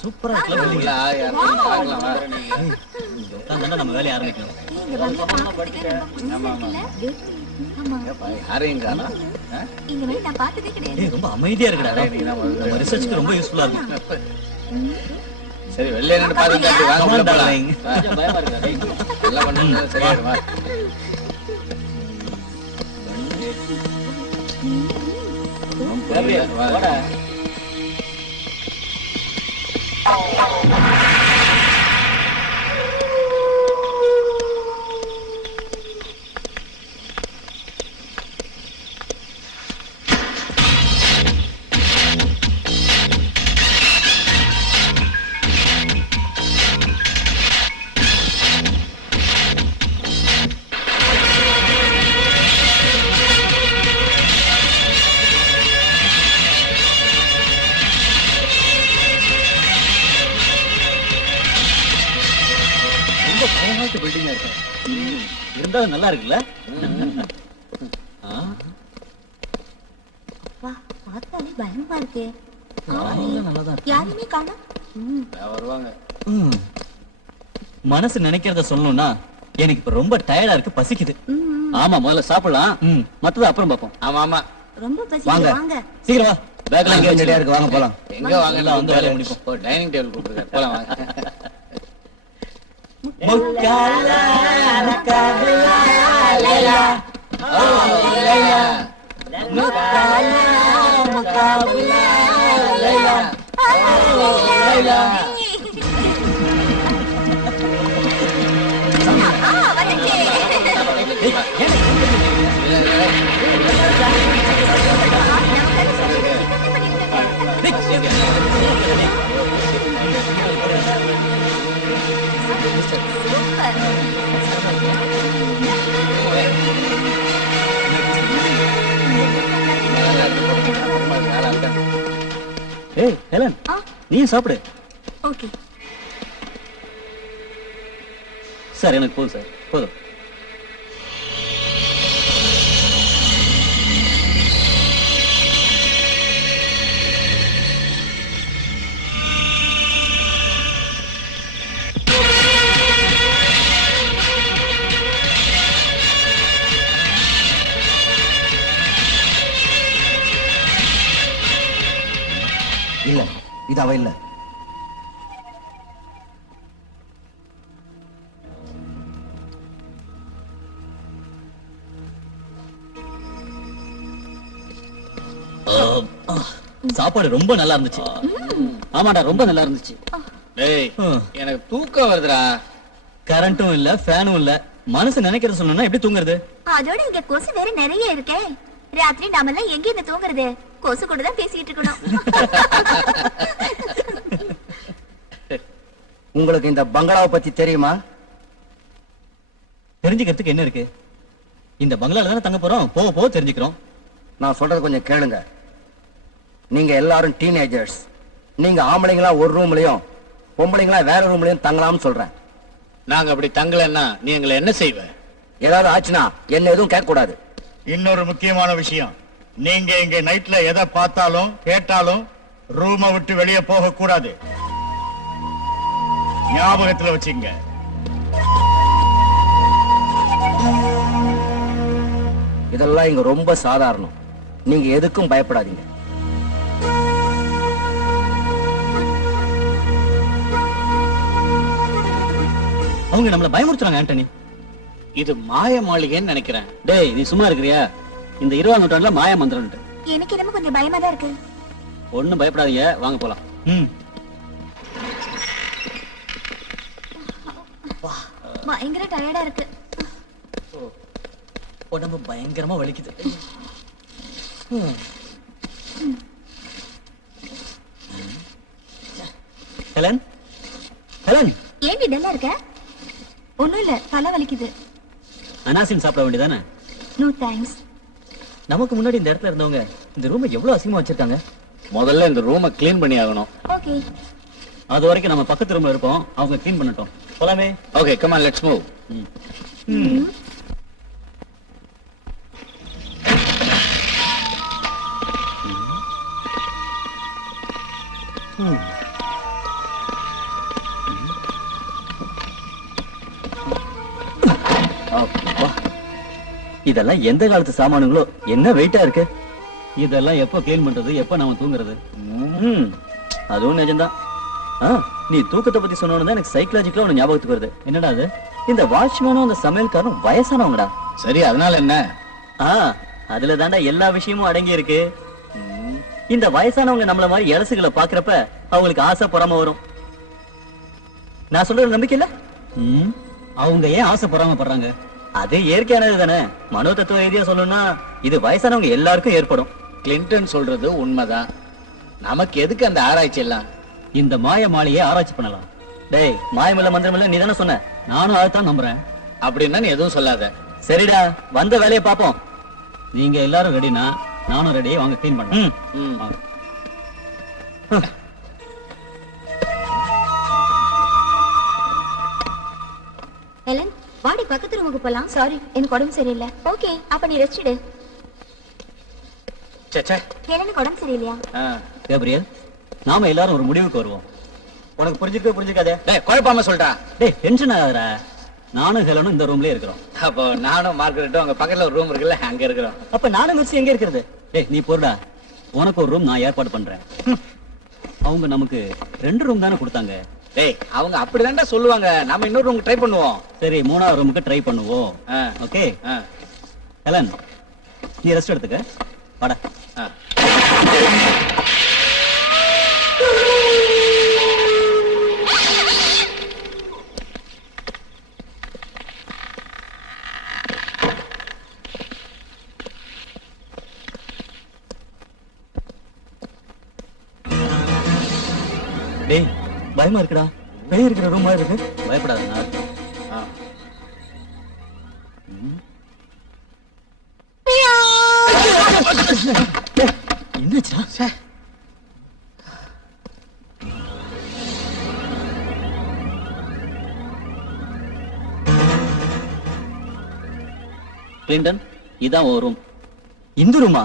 சூப்பரா நம்ம வேலையை ஆரம்பிக்கணும். ரொம்ப அமைதியா இருக்கடா. நம்ம ரிசர்ச்சுக்கு ரொம்ப யூஸ்ஃபுல்லா இருக்கும். சரி வெளியே நின்று பாருங்க. எல்லாம் பண்ணுங்க சரியாயிருமா? இருந்தாலும் நல்லா இருக்குல்ல? பார்த்தாலே பயமா இருக்கு. மனசு நினைக்கிறத சொல்லணும்னா எனக்கு இப்ப ரொம்ப டயர்டா இருக்கு, பசிக்குது. ஆமா முதல்ல சாப்பிடலாம், மத்தது அப்புறம் பார்ப்போம். ஆமா ஆமா ரொம்ப பசி. வாங்க சீக்கிரம் வா. பேக்ல எங்க ரெடியா இருக்கு, வாங்க போலாம். எங்க வாங்க, எல்லாம் வந்து வேலையை முடிப்போம். டைனிங் டேபிள் கூப்பிட்டுருக்காரு, போலாம் வாங்க. முக்காலா முக்காலா லைலா ஓ லைலா முக்காலா முக்காலா லைலா ஓ லைலா. ஏய் ஹெலன், நீ சாப்பிடு. ஓகே சார், எனக்கு போதும் சார், போதும். இல்ல, இது அவ இல்ல. சாப்பாடு ரொம்ப நல்லா இருந்துச்சு. ஆமாடா, ரொம்ப நல்லா இருந்துச்சு. டேய், எனக்கு தூக்கம் வருதுடா. கரண்ட்டும் இல்ல, ஃபேனும் இல்ல. மனசு நினைக்கிறது சொன்னா எப்படி தூங்குறது? அதோட இங்க கொசு வேற நிறைய இருக்கே. ராத்திரி நாமெல்லாம் எங்க இருந்து தூங்குறது? கொசு கூட தான் பேசிட்டு இருக்கணும். உங்களுக்கு இந்த பங்களாவை பத்தி தெரியுமா? தெரிஞ்சுக்கிறதுக்கு என்ன இருக்கு? இந்த பங்களால தானே தங்க போறோம், போக போக தெரிஞ்சுக்கிறோம். நான் சொல்றது கொஞ்சம் கேளுங்க. நீங்க எல்லாரும் டீனேஜர்ஸ். நீங்க ஆம்பளைங்களா ஒரு ரூம்லயும், பொம்பளைங்களா வேற ரூம்லயும் தங்கலாம்னு சொல்றேன். நாங்க அப்படி தங்கலன்னா நீ எங்களை என்ன செய்வ? ஏதாவது ஆச்சுன்னா என்ன எதுவும் கேட்க கூடாது. இன்னொரு முக்கியமான விஷயம், நீங்க இங்க நைட்ல எதை பார்த்தாலும் கேட்டாலும் ரூமை விட்டு வெளியே போக கூடாது. ஞாபகத்துல வச்சுங்க. இதெல்லாம் இங்க ரொம்ப சாதாரணம். நீங்க எதுக்கும் பயப்படாதீங்க. அவங்க நம்மள பயமுறுத்துறாங்க ஆண்டனி. இது மாய மாளிகைன்னு நினைக்கிறேன். டேய், நீ சும்மா இருக்கிறியா? இந்த 20ஆம் நூற்றாண்டுல மாய மந்திரம். எனக்கு என்னமோ கொஞ்சம் பயமா தான் இருக்கு. ஒண்ணும் பயப்படாதீங்க, வாங்க போலாம். பயங்கர டயர்டா இருக்கு. உடம்பு பயங்கரமா வலிக்குது. ஹெலன், ஹெலன், ஏன் டல்லா இருக்க? ஒண்ணும் இல்ல, தலை வலிக்குது. அனாசின் சாப்பிட வேண்டியதானே? No thanks. நமக்கு முன்னாடி இந்த இடத்துல இருந்தவங்க இந்த ரூமை எவ்வளவு அசிங்கமா வச்சிருக்காங்க. முதல்ல இந்த ரூமை கிளீன் பண்ணி ஆகணும். ஓகே, அது வரைக்கும் நம்ம பக்கத்து ரூம்ல இருப்போம், அவங்க கிளீன் பண்ணட்டும். போலாமே? Okay, come on, let's move. இதெல்லாம் எந்த காலத்து சாமானுங்களோ, என்ன வெயிட்டா இருக்கு. இதெல்லாம் எப்ப கிளீன் பண்றது, எப்ப நாம தூங்குறது? ம், அதுவும் நிஜம்தான். நீ தூக்கத்தை பத்தி சொன்னோன்னு தான் எனக்கு சைக்கலாஜிக்கலா ஒண்ணு ஞாபகத்துக்கு வருது. என்னடா அது? இந்த வாட்ச்மேனும் அந்த சமையல்காரனும் வயசானவங்கடா. சரி, அதனால என்ன? அதுல தாண்டா எல்லா விஷயமும் அடங்கி இருக்கு. இந்த வயசானவங்க நம்மள மாதிரி இலசுகளை பாக்குறப்ப அவங்களுக்கு ஆசை பொறாம வரும். நான் சொல்றது நம்பிக்கை இல்ல? அவங்க ஏன் ஆசை பொறாமப்படுறாங்க? அது இயற்கையானது தானே. மனோ தத்துவ ரீதியா சொல்லணும்னா இது வயசானவங்க எல்லாருக்கும் ஏற்படும். கிளின்டன் சொல்றது உண்மைதான். நமக்கு எதுக்கு அந்த ஆராய்ச்சி எல்லாம்? இந்த மாய மாலையை ஆராய்ச்சி பண்ணலாம். டேய், மாயமில்ல மந்திரமில்ல நீ தானே சொன்ன. நானும் அதைத்தான் நம்புறேன். அப்படின்னா நீ எதுவும் சொல்லாத. சரிடா, வந்த வேலையை பாப்போம். நீங்க எல்லாரும் ரெடினா நானும் ரெடி. வாங்க கிளீன் பண்ணலாம். வாங்க. ஹெலன், வாடி பக்கத்து ரூமுக்கு போலாம். சாரி, எனக்கு உடம்பு சரியில்லை. ஓகே, அப்ப நீ ரெஸ்ட் எடு. சே. ஹெலனுக்கு உடம்பு சரியில்லையா? கேப்ரியல், நாம எல்லாரும் ஒரு முடிவுக்கு வருவோம். உனக்கு புரிஞ்சுக்காதே. டேய், குழப்பாம சொல்றா. டேய், டென்ஷன் ஆகாதடா. நானும் ஹெலனும் இந்த ரூம்லயே இருக்கிறோம். அப்போ நானும் மார்கரெட்டும் அங்க பக்கத்துல ஒரு ரூம் இருக்குல்ல, அங்க இருக்கிறோம். அப்ப நானும் மிஸ் எங்க இருக்கிறது? டேய், நீ போடா. உனக்கு ஒரு ரூம் நான் ஏற்பாடு பண்றேன். அவங்க நமக்கு 2 ரூம் தானே கொடுத்தாங்க. டேய், அவங்க அப்படிதான்டா சொல்லுவாங்க. நாம இன்னொரு ரூம் ட்ரை பண்ணுவோம். சரி, 3ஆவது ரூமுக்கு ட்ரை பண்ணுவோம். ஓகே. ஹெலன், நீ ரெஸ்ட் எடுத்துக்க. வாடா. டேய், பயமா இருக்குடா. பேய் இருக்கிற ரூம் மாதிரி இருக்கு. பயப்படாதண்ணா. என்னாச்சுடா? கிளின்டன், இதான் ஒரு ரூம். இந்த ரூமா?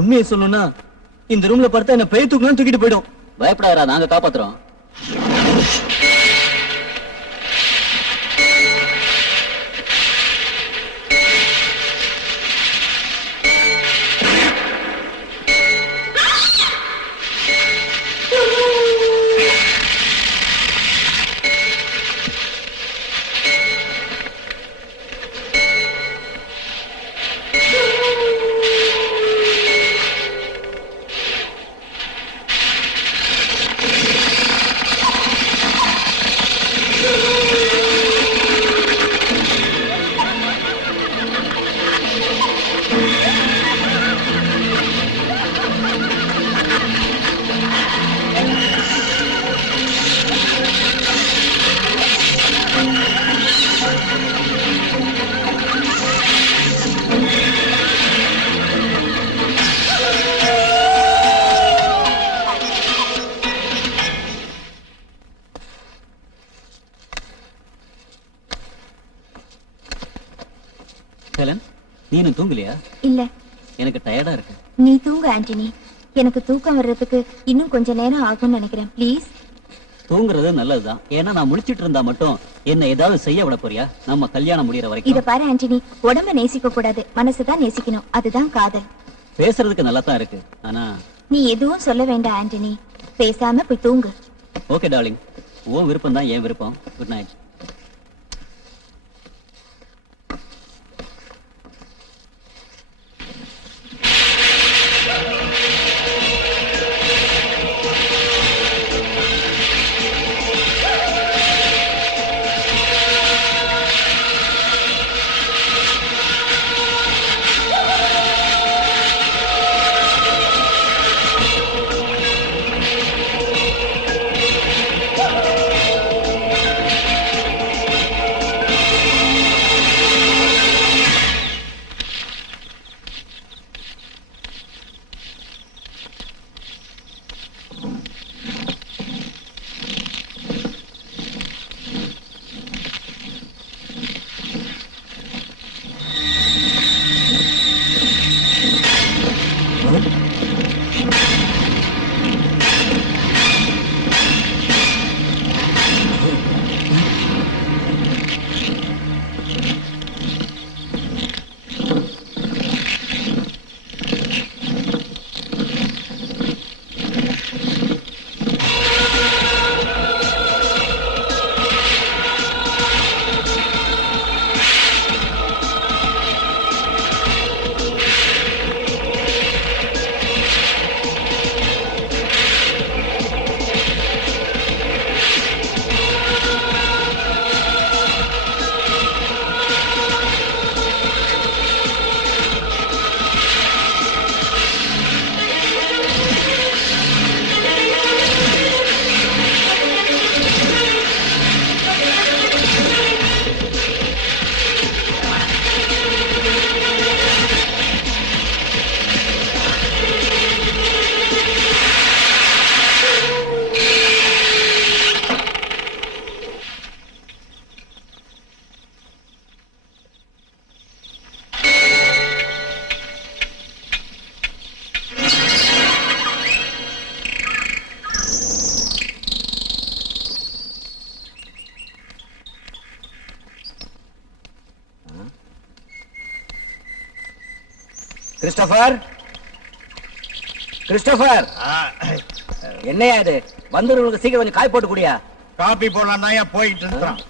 உண்மையை சொல்லணும்னா இந்த ரூம்ல பார்த்தா என்ன பேய் தூக்கணும் தூக்கிட்டு போயிடும். பயப்படாதா, நாங்க காப்பாத்துறோம். ஹெலன், நீ இன்னும் தூங்கலையா? இல்ல, எனக்கு டயர்டா இருக்கு. நீ தூங்க ஆண்டனி. எனக்கு தூக்கம் வர்றதுக்கு இன்னும் கொஞ்ச நேரம் ஆகும்னு நினைக்கிறேன். ப்ளீஸ். தூங்குறது நல்லதுதான். ஏன்னா நான் முழிச்சிட்டு இருந்தா மட்டும் என்ன ஏதாவது செய்ய விட போறியா? நம்ம கல்யாணம் முடியற இத வரைக்கும். பாரு ஆண்டனி, உடம்ப நேசிக்க கூடாது, மனசுதான் நேசிக்கணும். அதுதான் காதல். பேசுறதுக்கு நல்லா தான் இருக்கு. ஆனா நீ எதுவும் சொல்ல வேண்டாம் ஆண்டனி. பேசாம போய் தூங்கு. ஓகே டார்லிங், உன் விருப்பம் தான் என் விருப்பம். Good night. கிறிஸ்டோபர், கிறிஸ்டோபர், என்னையா இது? வந்துருக்கு, சீக்கிரம் கொஞ்சம் காய் போட்டு குடியா. காப்பி போடலாம் தான் போயிட்டு இருக்கிறான்.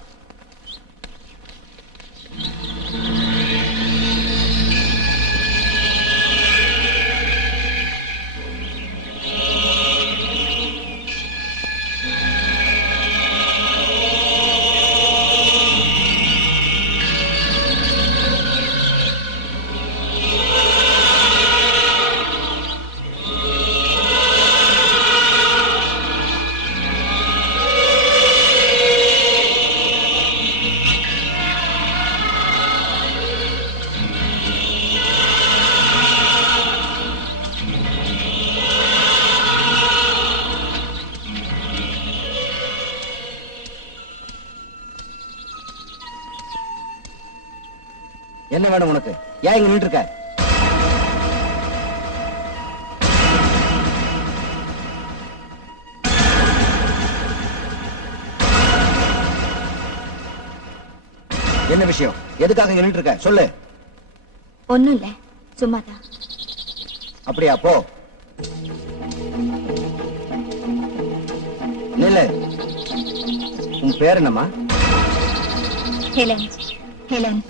என்ன வேணும் உனக்கு? ஏன் இங்க நின்று இருக்க? என்ன விஷயம்? எதுக்காக இங்க நின்று இருக்க? சொல்லு. ஒண்ணும் இல்ல, சும்மாதான். அப்படியா? போ. நில்லு. உன் பேர் என்னம்மா? ஹெலன். ஹெலன்.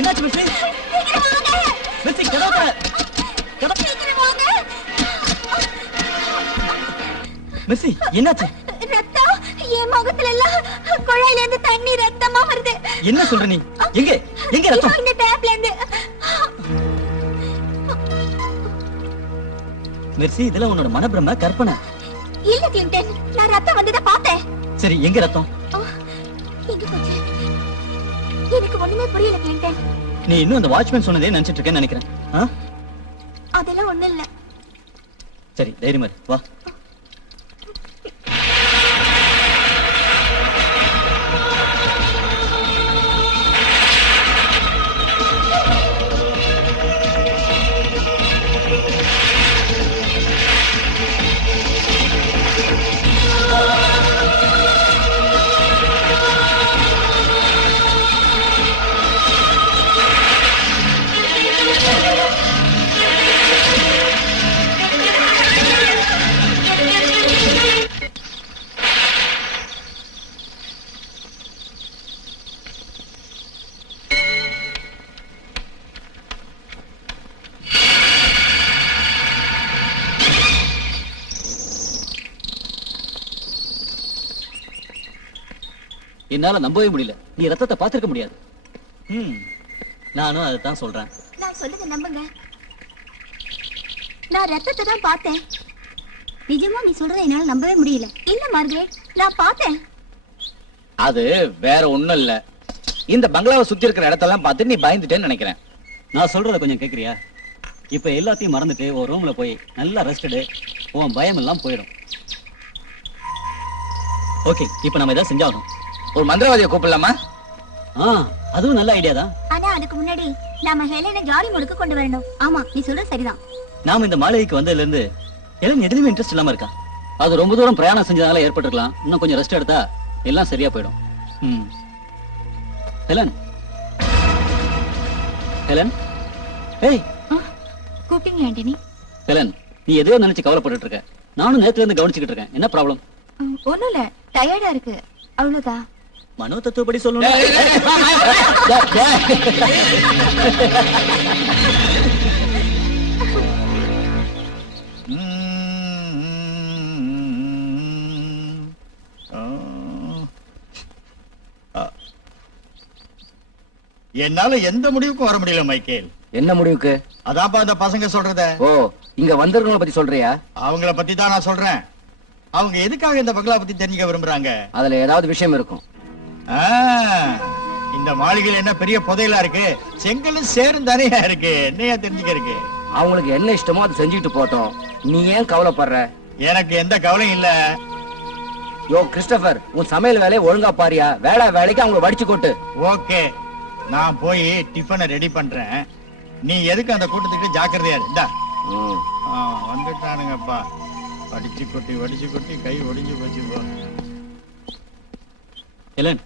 என்னாச்சு மிஸ்ஸி? மிஸ்ஸி, கதவு மிஸ்ஸி, என்னாச்சு? ரத்தம் என் முகத்துல எல்லாம் குழாயில இருந்து தண்ணி ரத்தமா வருது. என்ன சொல்ற நீ? எங்க எங்க ரத்தம்? இந்த டேப்ல இருந்து. மிர்சி, இதெல்லாம் உன்னோட மனப்பிரம, கற்பனை. இல்ல கிளின்டன், நான் ரத்தம் வந்ததை பார்த்தேன். சரி, எங்க ரத்தம்? எங்க போச்சு? எனக்கு ஒண்ணுமே புரியல கிளின்டன். நீ இன்னும் அந்த வாட்ச்மேன் சொன்னதே நினைச்சிட்டு இருக்கேன்னு நினைக்கிறேன். அதெல்லாம் ஒண்ணு இல்ல. சரி, தைரியமா இரு, வா. என்னால நம்பவே முடியல. நீ ரத்தத்தை பார்த்திருக்க முடியாது. நானும் அதைத்தான் சொல்றேன். நான் சொல்லுங்க நம்புங்க. நான் ரத்தத்தை தான் பார்த்தேன். நிஜமா நீ சொல்றத என்னால நம்பவே முடியல. இல்ல மார்கரெட், நான் பார்த்தேன். அது வேற ஒண்ணும் இல்ல. இந்த பங்களாவை சுத்தி இருக்கிற இடத்தெல்லாம் பார்த்து நீ பயந்துட்டேன்னு நினைக்கிறேன். நான் சொல்றத கொஞ்சம் கேக்குறியா? இப்ப எல்லாத்தையும் மறந்துட்டு ஒரு ரூம்ல போய் நல்லா ரெஸ்ட் எடு. உன் பயம் எல்லாம் போயிடும். ஓகே, இப்ப நம்ம ஏதாவது செஞ்சாகணும். ஒரு மந்திரவாதியை கூப்பிடலாமா? அதுவும் நல்ல ஐடியா தான். ஆனா அதுக்கு முன்னாடி நாம ஹெலனை ஜாலி மூடுக்கு கொண்டு வரணும். ஆமா, நீ சொல்றது சரிதான். நாம இந்த மாளிகைக்கு வந்ததுல இருந்து எல்லாம் எதுலயுமே இன்ட்ரெஸ்ட் இல்லாம இருக்கா. அது ரொம்ப தூரம் பிரயாணம் செஞ்சதால ஏற்பட்டிருக்கலாம். இன்னும் கொஞ்சம் ரெஸ்ட் எடுத்தா எல்லாம் சரியா போயிடும். ஹெலன், ஹெலன், ஏய் கூப்பிட்டீங்க ஆண்டனி? ஹெலன், நீ எதையோ நினைச்சு கவலைப்பட்டு இருக்க. நானும் நேத்துல இருந்து கவனிச்சுக்கிட்டு இருக்கேன். என்ன ப்ராப்ளம்? ஒண்ணும் இல்ல, டயர்டா இருக்கு, அவ்வளவுதான். மனோ தத்துவப்படி சொல்லணும். என்னால எந்த முடிவுக்கும் வர முடியல மைக்கேல். என்ன முடிவுக்கு? அதான்ப்பா இந்த பசங்க சொல்றத. ஓ, இங்க வந்திருக்கவங்கள பத்தி சொல்றியா? அவங்கள பத்தி தான் நான் சொல்றேன். அவங்க எதுக்காக இந்த பங்களா பத்தி தெரிஞ்சுக்க விரும்புறாங்க? அதுல ஏதாவது விஷயம் இருக்கும். இந்த மாளிகையில் என்ன பெரிய புதையலா இருக்கு? செங்கலும் சேரும் தானே இருக்கு. என்னையா தெரிஞ்சுக்க இருக்கு? அவங்களுக்கு என்ன இஷ்டமோ அது செஞ்சுட்டு போட்டோம். நீ ஏன் கவலைப்படுற? எனக்கு எந்த கவலையும் இல்ல. யோ கிறிஸ்டபர், உன் சமையல் வேலையை ஒழுங்கா பாரியா. வேலைக்கு அவங்க வடிச்சு கொட்டு. ஓகே, நான் போய் டிஃபனை ரெடி பண்றேன். நீ எதுக்கு அந்த கூட்டத்துக்கு ஜாக்கிரதையா இருந்தா. வந்துட்டானுங்கப்பா. வடிச்சு கொட்டி கை ஒடிஞ்சு போச்சு போ. ஹெலன்,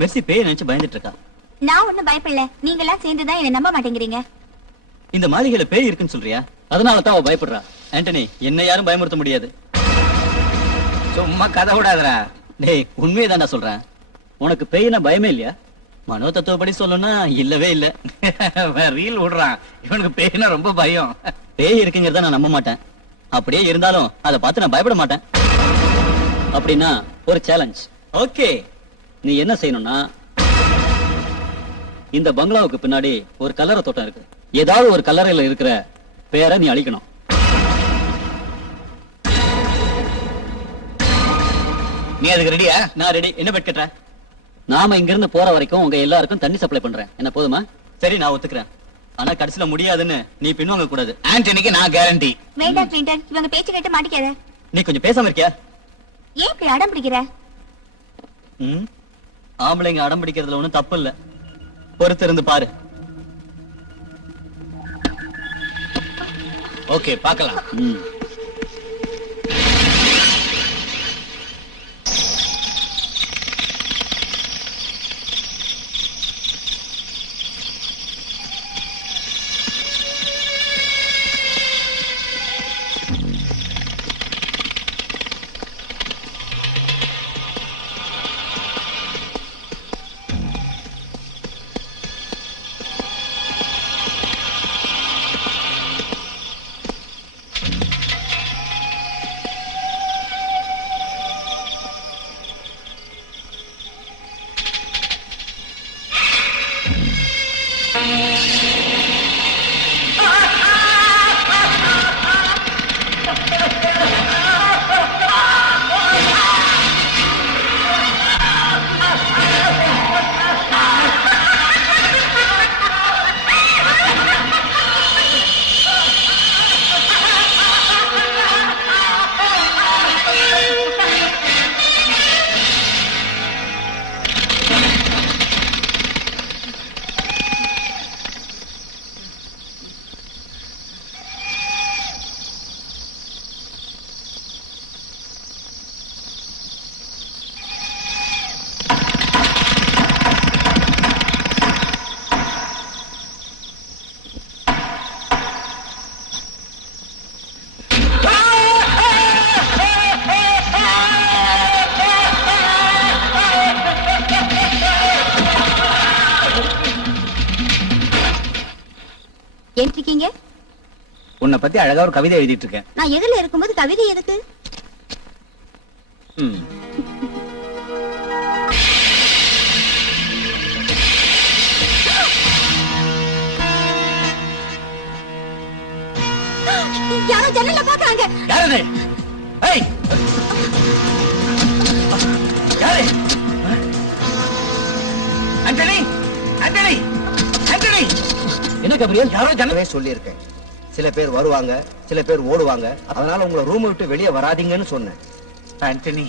மெர்சி பேய் நினைச்சு பயந்துட்டு இருக்கா. நான் ஒண்ணும் பயப்படல. நீங்க எல்லாம் சேர்ந்துதான் என்ன நம்ப மாட்டேங்கிறீங்க. இந்த மாளிகையில பேய் இருக்குன்னு சொல்றியா? அதனால தான் அவ பயப்படுறா. ஆண்டனி, என்ன யாரும் பயமுறுத்த முடியாது. சும்மா கதை விடாதடா. டேய், உண்மையை தான்டா சொல்றேன். உனக்கு பேய்னா பயமே இல்லையா? மனோ தத்துவப்படி சொல்லணும்னா இல்லவே இல்ல. ரீல் விடுறான். இவனுக்கு பேய்னா ரொம்ப பயம். பேய் இருக்குங்கிறத நான் நம்ப மாட்டேன். அப்படியே இருந்தாலும் அதை பார்த்து நான் பயப்பட மாட்டேன். அப்படின்னா ஒரு சேலஞ்ச். ஓகே, நீ என்ன செய்யணும்னா, இந்த பங்களாவுக்கு பின்னாடி ஒரு கல்லறை தோட்டம் இருக்கு. ஏதாவது ஒரு கல்லறையில இருக்கிற பேரை நீ அழிக்கணும். நீ அதுக்கு ரெடியா? நான் ரெடி. என்ன பெட் கட்டுற? நாம இங்க இருந்து போற வரைக்கும் உங்க எல்லாருக்கும் தண்ணி சப்ளை பண்றேன். என்ன போதுமா? சரி, நான் ஒத்துக்கிறேன். ஆனா கடைசியில முடியாதுன்னு நீ பின்வாங்க கூடாது. ஆண்டனிக்கு நான் கேரண்டி. வேண்டாம் கிளின்டன், இவங்க பேச்சு கேட்டு மாட்டிக்காத. நீ கொஞ்சம் பேசாம இருக்கியா? ஏன் இப்படி அடம் பிடிக்கிற? ஆம்பளைங்க அடம் பிடிக்கிறதுல ஒண்ணும் தப்பு இல்ல. பொறுத்து இருந்து பாரு. ஓகே, பார்க்கலாம். இருக்கீங்க? உன்னை பத்தி அழகா ஒரு கவிதை எழுதிட்டு இருக்கேன். நான் எதிரில இருக்கும்போது கவிதை எதுக்கு? யாரோ ஜன்னல்ல பாக்குறாங்க. யாரது? ஏய், யாரு? ஆண்டனி, ஆண்டனி, ஆண்டனி. என்ன கபிரியல்? யாரோ ஜன்னலே சொல்லியிருக்கேன். சில பேர் வருவாங்க, சில பேர் ஓடுவாங்க. அதனால உங்களை ரூம் விட்டு வெளியே வராதீங்கன்னு சொன்னேன். ஆண்டனி,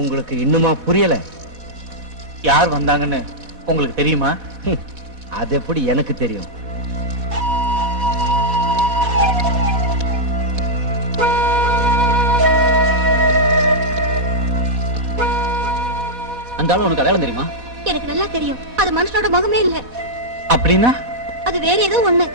உங்களுக்கு இன்னுமா புரியல? யார் வந்தாங்கன்னு உங்களுக்கு தெரியுமா? அது எப்படி எனக்கு தெரியும்? அந்த ஆளு உனக்கு அடையாளம் தெரியுமா? எனக்கு நல்லா தெரியும். அது மனுஷனோட முகமே இல்ல. அப்படின்னா அது வேற ஏதோ ஒண்ணு.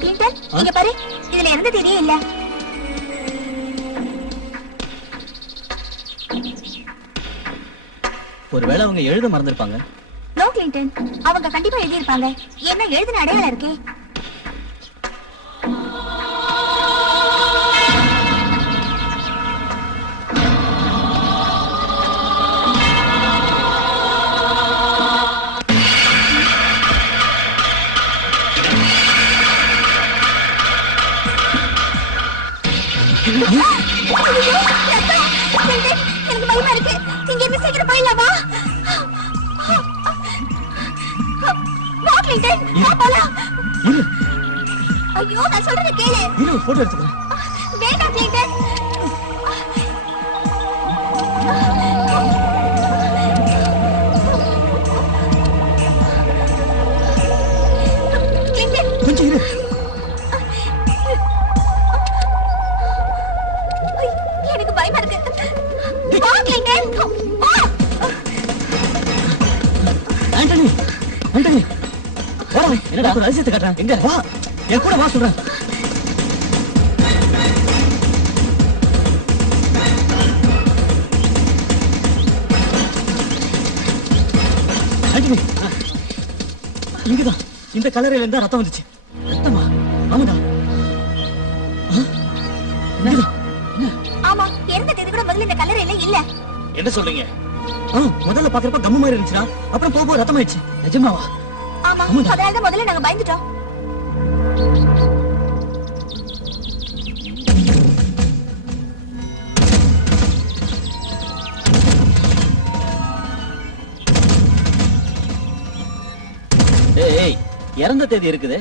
கிளின்டன், இங்க பாரு. இதுல எந்த தேதியும் இல்ல. ஒருவேளை அவங்க எழுத மறந்துருப்பாங்க. நோ கிளின்டன், அவங்க கண்டிப்பா எழுதியிருப்பாங்க. என்ன எழுதின அடையாளம் இருக்கே. ஐயோ, ரத்தம். கிளின்டன், எனக்கு பயமா இருக்கு. இங்க இருந்து சீக்கிரம் போயிடலாமா? வா கிளின்டன், வா போலாம். இரு, ஐயோ, நான் சொல்றத கேளு. இரு, ஒரு போட்டோ எடுத்துக்கிறேன். வேண்டாம் கிளின்டன். கிளின்டன், கொஞ்சம் இரு. எனக்கு பயமா இருக்கு. வா கிளின்டன், வா. ஆண்டனி, ஆண்டனி, வா. என்னடா ஒரு அதிசயத்தை காட்டுறேன். எங்க வா, என் கூட வா சொல்றேன். ஆண்டனி, இங்கதான் இந்த கலரையில இருந்தா ரத்தம் வந்துச்சு. ரத்தமா? ஆமாடா. இங்கதான். ஆமா, எந்த தேதி கூட முதல்ல இந்த கல்லறையில இல்ல. என்ன சொல்றீங்க? முதல்ல பாக்குறப்ப கம்மு மாதிரி இருந்துச்சுடா. அப்புறம் போக ரத்தம் ஆயிடுச்சு. நிஜமாவா? ஆமா, ஆமாடா. அதனாலதான் முதல்ல நாங்க பயந்துட்டோம். ஏய், இறந்த தேதி இருக்குது.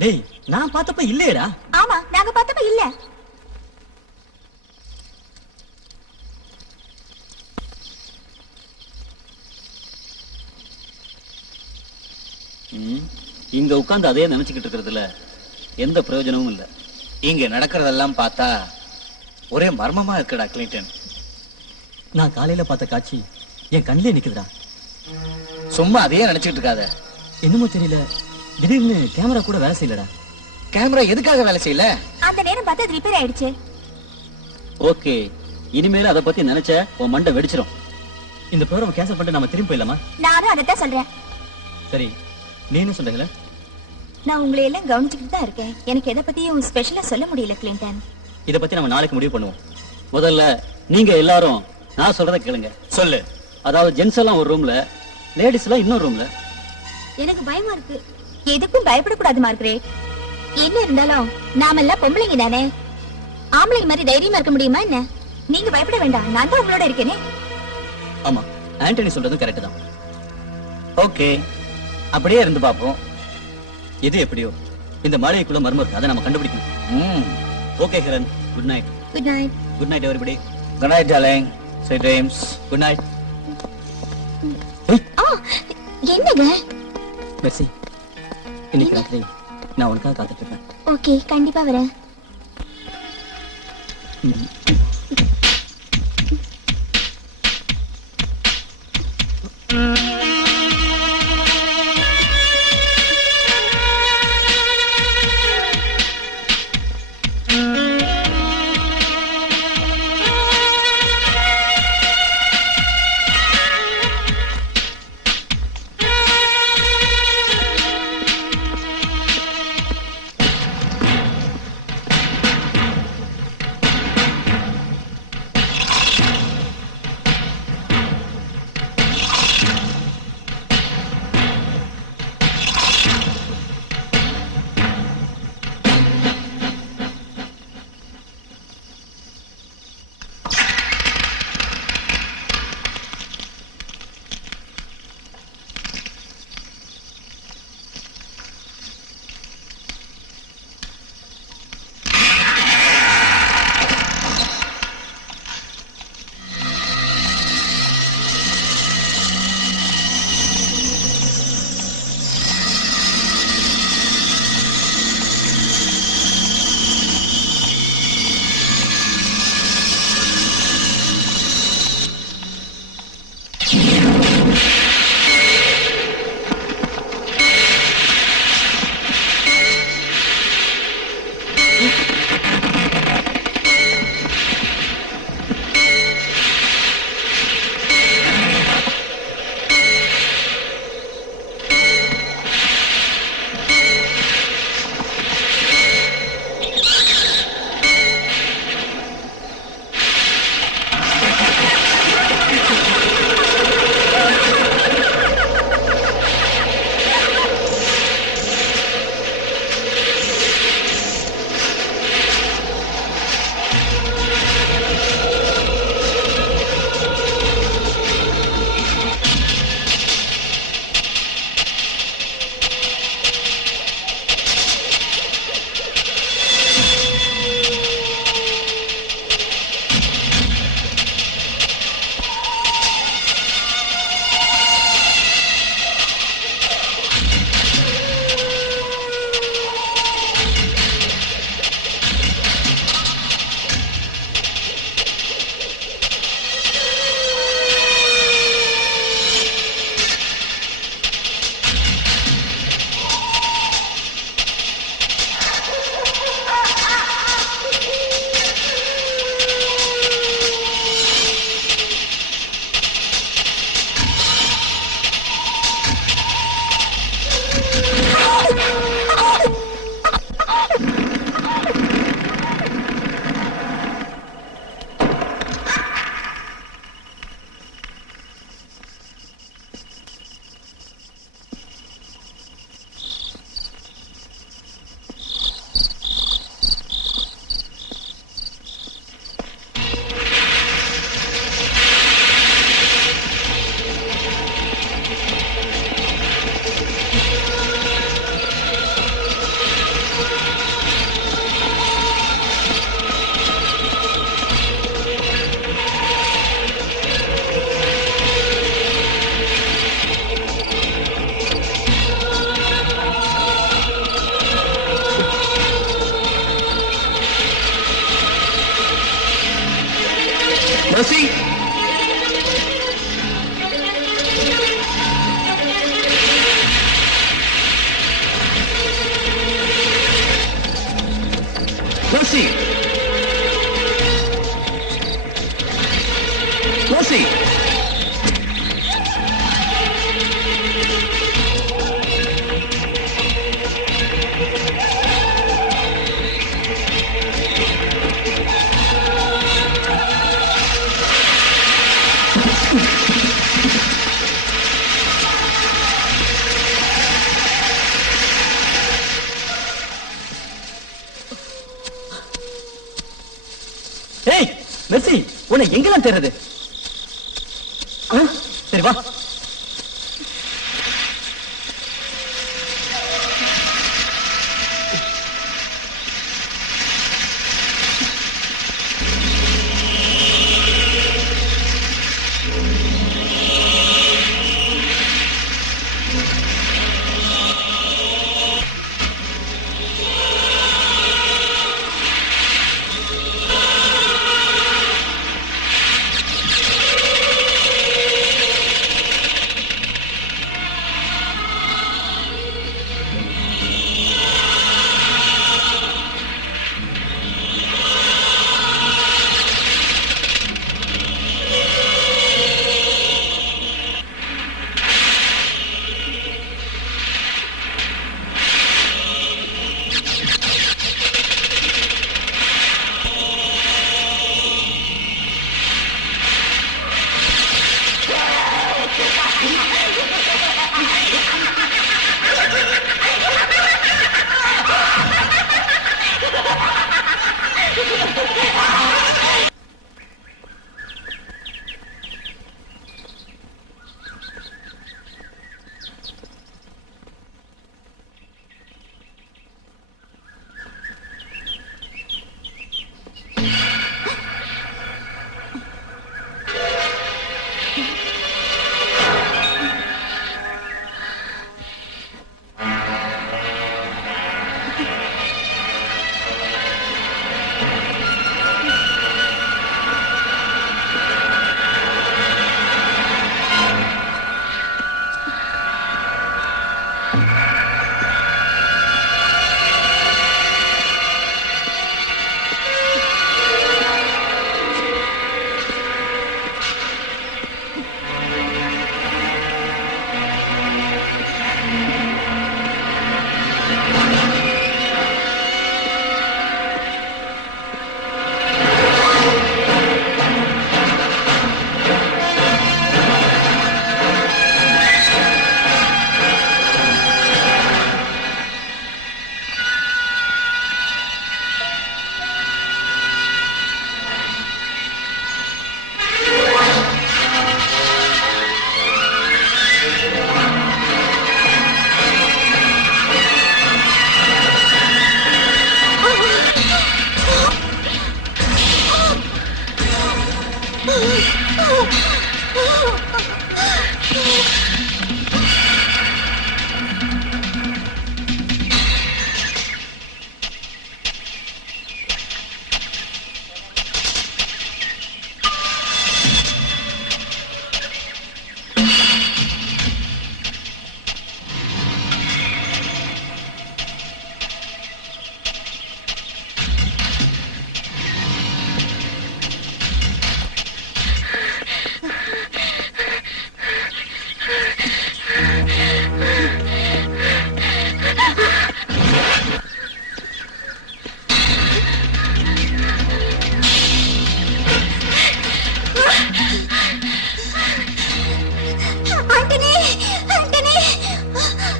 டேய், நான் பார்த்தப்ப இல்லையேடா. ஆமா, நாங்க பார்த்தப்ப இல்ல. இங்க உட்கார்ந்து அதே நினைச்சுக்கிட்டு இருக்கிறதுல எந்த பிரயோஜனமும் இல்ல. இங்க நடக்கிறதெல்லாம் பார்த்தா ஒரே மர்மமா இருக்குடா கிளின்டன். நான் காலையில பார்த்த காட்சி என் கண்ணிலே நிக்குதுடா. சும்மா அதையே நினைச்சிட்டு இருக்காத. என்னமோ தெரியல, திடீர்னு கேமரா கூட வேலை செய்யலடா. கேமரா எதுக்காக வேலை செய்யல? அந்த நேரம் பார்த்து அது ரிப்பேர் ஆயிடுச்சு. ஓகே, இனிமேல அத பத்தி நினைச்ச உன் மண்டை வெடிச்சிரும். இந்த ப்ரோகிராம் கேன்சல் பண்ணிட்டு நாம திரும்பி போயிடலாமா? நானும் அதைத்தான் சொல்றேன். சரி, நீ என்ன சொல்றீங்களா? நான் உங்களை எல்லாம் கவனிச்சுக்கிட்டு தான் இருக்கேன். எனக்கு எதை பத்தியும் ஸ்பெஷலா சொல்ல முடியல கிளின்டன். இத பத்தி நம்ம நாளைக்கு முடிவு பண்ணுவோம். முதல்ல நீங்க எல்லாரும் நான் சொல்றத கேளுங்க. சொல்லு. அதாவது ஜென்ஸ் எல்லாம் ஒரு ரூம்ல, லேடிஸ் எல்லாம் இன்னொரு ரூம்ல. எனக்கு பயமா இருக்கு. எதுக்கும் பயப்படக்கூடாது மார்கரெட். என்ன இருந்தாலும் நாம எல்லாம் பொம்பளைங்க தானே. ஆம்பளைங்க மாதிரி தைரியமா இருக்க முடியுமா என்ன? நீங்க பயப்பட வேண்டாம், நான் தான் உங்களோட இருக்கேனே. ஆமா, ஆண்டனி சொல்றதும் கரெக்ட் தான். ஓகே, அப்படியே இருந்து பாப்போம். எது எப்படியோ இந்த மாளிகைக்குள்ள மர்மம் இருக்கு. அதை நம்ம கண்டுபிடிக்கணும். Okay Kiran, good night. Good night. Good night everybody. Good night darling. Sweet dreams. Good night. ஆ, என்னங்க? மெர்சி, இன்னைக்கு ராத்திரி நான் உனக்காக காத்துட்டு இருப்பேன். ஓகே, கண்டிப்பா வரேன். Mercy! Mercy! Mercy! ஏய் மெர்சி, உன்னை எங்கெல்லாம் தேடுறது? சரி வா.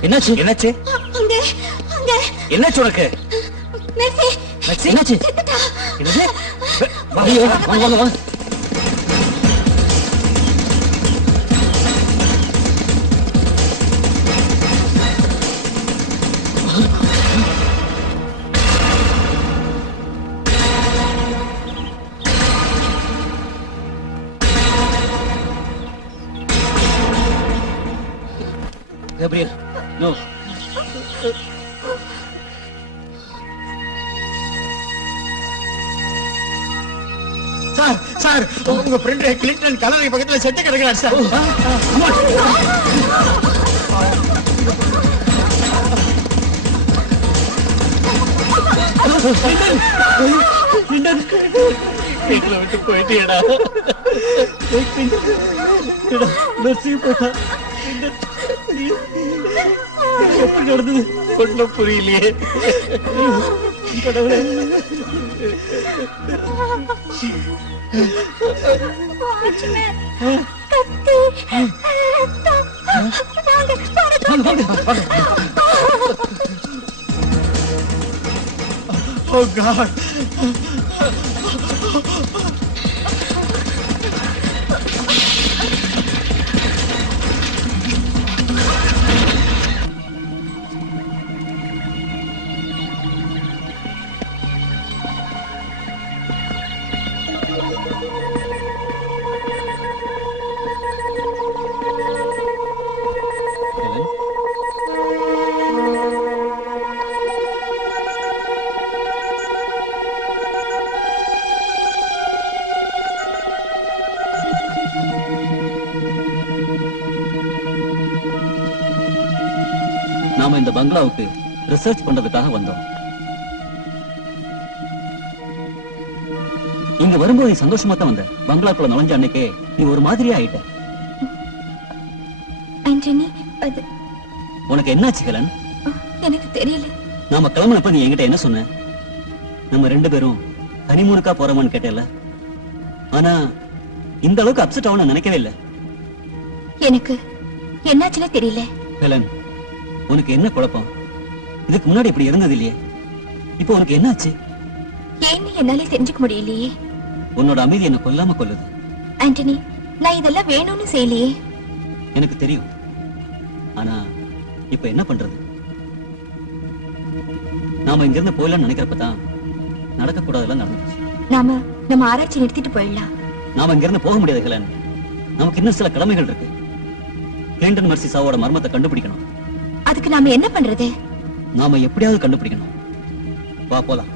என்னாச்சு? என்னாச்சு? அங்க அங்க என்னாச்சு உனக்கு? Mercy Mercy? என்னாச்சு? செத்துட்டா. என்னது? ஐயோ, வாங்க வாங்க வாங்க. Gabriel, no. சார் சார் உங்க ஃப்ரெண்ட் கிளின்டன் கல்லறை பக்கத்துல செத்து கிடக்கிறார் சார். எங்களை விட்டு போயிட்டேடா. எப்படி நடந்தது ஒன்றும் புரியலையே. கடவுளே, Oh God. நாம இந்த பங்களாவுக்கு ரிசர்ச் பண்றதுக்காக வந்தோம். இங்க வரும்போது நீ சந்தோஷமா தான் வந்த. பங்களாக்குள்ள நுழைஞ்ச அன்னைக்கே நீ ஒரு மாதிரியா ஆயிட்ட. ஆண்டனி, அது உனக்கு என்னாச்சு ஹெலன்? எனக்கு தெரியல. நாம கிளம்புனப்ப நீ என்கிட்ட என்ன சொன்ன? நம்ம 2 பேரும் ஹனிமூனுக்கா போறோமான்னு கேட்டேல. ஆனா இந்த அளவுக்கு அப்செட் ஆகணும்னு நினைக்கவே இல்லை. எனக்கு என்னாச்சுன்னு தெரியல. ஹெலன், உனக்கு என்ன குழப்பம்? இதுக்கு முன்னாடி இப்படி இருந்தது இல்லையே. இப்போ உனக்கு என்னாச்சு? ஏன்னு என்னாலே தெரிஞ்சுக்க முடியலையே. உன்னோட அமைதி என்ன கொல்லாம கொல்லுது. ஆண்டனி, நான் இதெல்லாம் வேணும்னு செய்யலையே. எனக்கு தெரியும். ஆனா இப்ப என்ன பண்றது? நாம இங்க இருந்து போயிடலாம்னு நினைக்கிறப்பதான் நடக்க கூடாதெல்லாம் நடந்துச்சு. நம்ம ஆராய்ச்சி நிறுத்திட்டு போயிடலாம். நாம இங்க இருந்து போக முடியாது ஹெலன். நமக்கு இன்னும் சில கடமைகள் இருக்கு. கிளின்டன் மெர்சி சாவோட மர்மத்தை கண்டுபிடிக்கணும். அதுக்கு நாம என்ன பண்றது? நாம எப்படியாவது கண்டுபிடிக்கணும். வா போலாம்.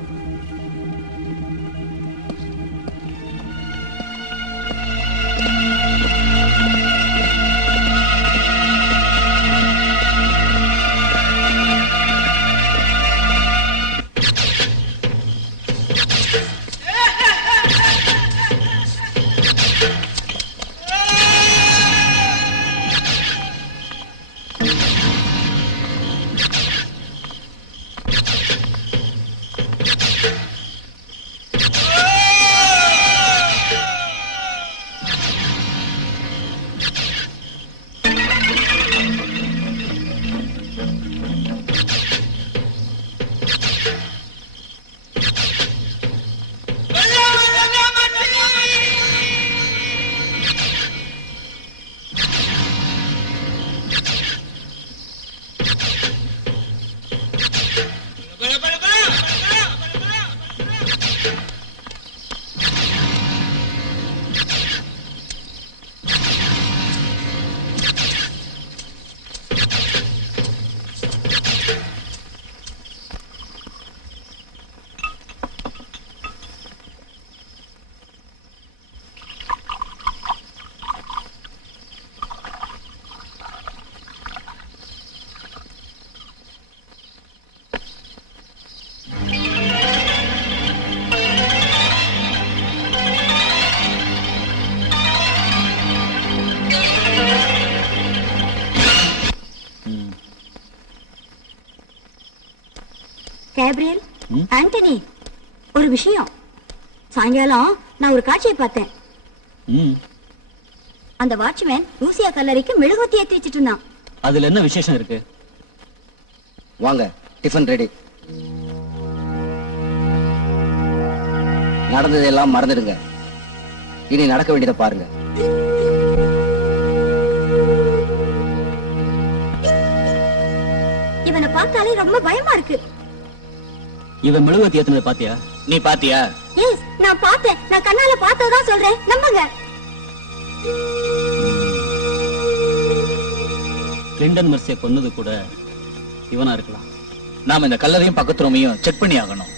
கேப்ரியல், ஆண்டனி, ஒரு விஷயம். சாயங்காலம் நான் ஒரு காட்சியை பார்த்தேன். அந்த வாட்ச்மேன் லூசியா கல்லறைக்கு மெழுகுவர்த்தி ஏத்தி வச்சிட்டு இருந்தான். அதுல என்ன விசேஷம் இருக்கு? வாங்க, டிஃபன் ரெடி. நடந்ததெல்லாம் மறந்துடுங்க. இனி நடக்க வேண்டியதை பாருங்க. இவனை பார்த்தாலே ரொம்ப பயமா இருக்கு. இவன் மெழுகுவர்த்தி ஏத்துனதை பாத்தியா? நீ பாத்தியா? எஸ், நான் பார்த்தேன். நான் கண்ணால பார்த்ததான் சொல்றேன், நம்புங்க. கிளின்டன் மெர்சியை கொன்னது கூட இவனா இருக்கலாம். நாம இந்த கல்லறையும் பக்கத்து ரூமையும் செக் பண்ணி ஆகணும்.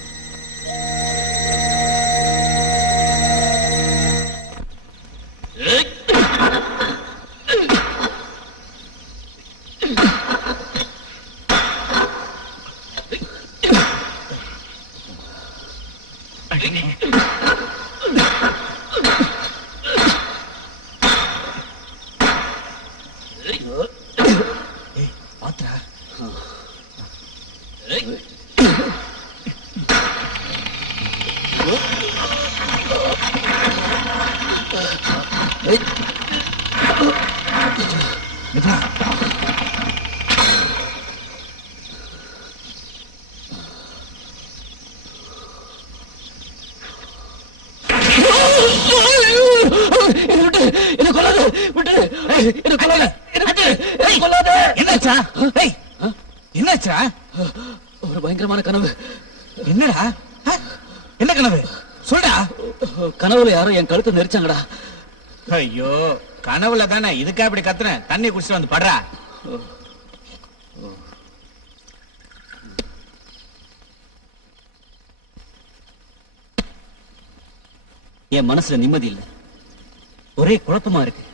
என்னாச்சா? ஒரு பயங்கரமான கனவு. என்னடா? என்ன கனவு? சொல்டா. கனவுல யாரோ என் கழுத்தை நெரிச்சாங்கடா. ஐயோ, கனவுல தானே. இதுக்கா இப்படி கத்துன? தண்ணி குடிச்சிட்டு வந்து படுறா. என் மனசுல நிம்மதி இல்ல, ஒரே குழப்பமா இருக்கு.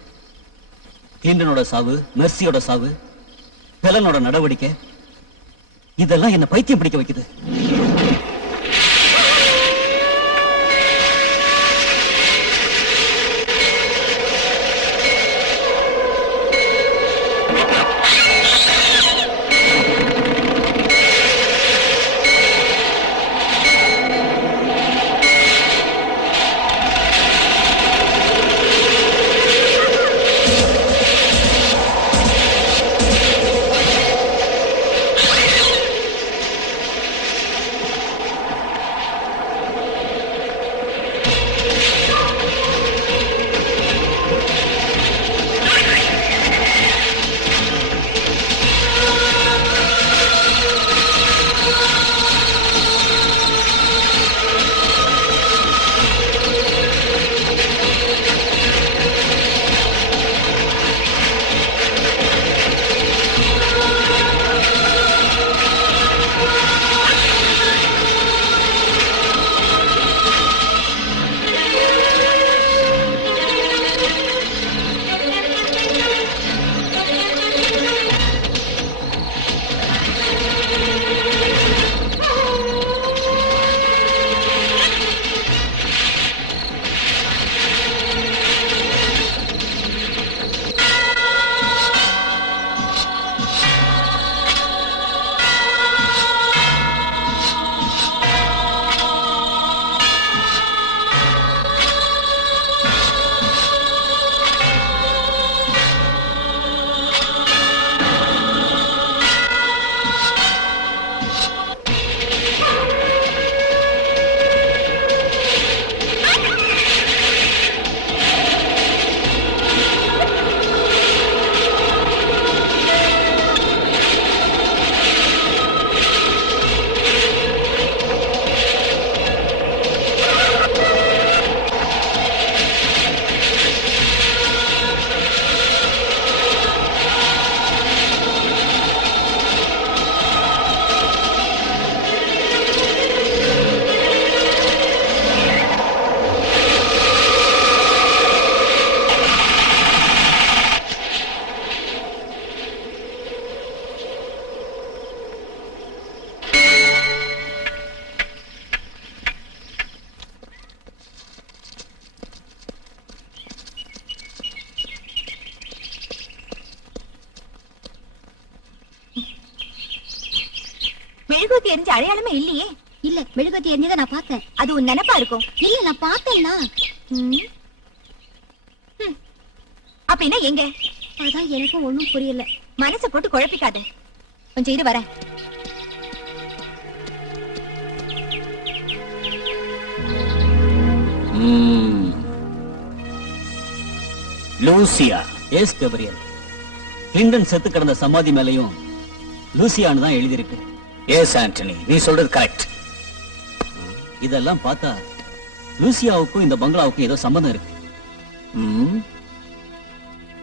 கிளின்டனோட சாவு, மெர்சியோட சாவு, பெலனோட நடவடிக்கை, இதெல்லாம் என்ன பைத்தியம் பிடிக்க வைக்குது. மெழுகுவத்தி எரிஞ்ச அடையாளமே இல்லையே. இல்ல, மெழுகுவத்தி எரிஞ்சதை நான் பார்த்தேன். அது உன் நினைப்பா இருக்கும். இல்ல, நான் பார்த்தேன்னா. அப்படின்னா எங்க? அதான் எனக்கும் ஒண்ணும் புரியல. மனசை போட்டு குழப்பிக்காத. கொஞ்சம் இரு, வரேன். லூசியா. எஸ் கபிரியல், கிளின்டன் செத்து கிடந்த சமாதி மேலையும் லூசியான்னு தான் எழுதியிருக்கு. எஸ் ஆண்டனி, நீ சொல்றது கரெக்ட். இதெல்லாம் பார்த்தா லூசியாவுக்கும் இந்த பங்களாவுக்கும் ஏதோ சம்பந்தம் இருக்கு.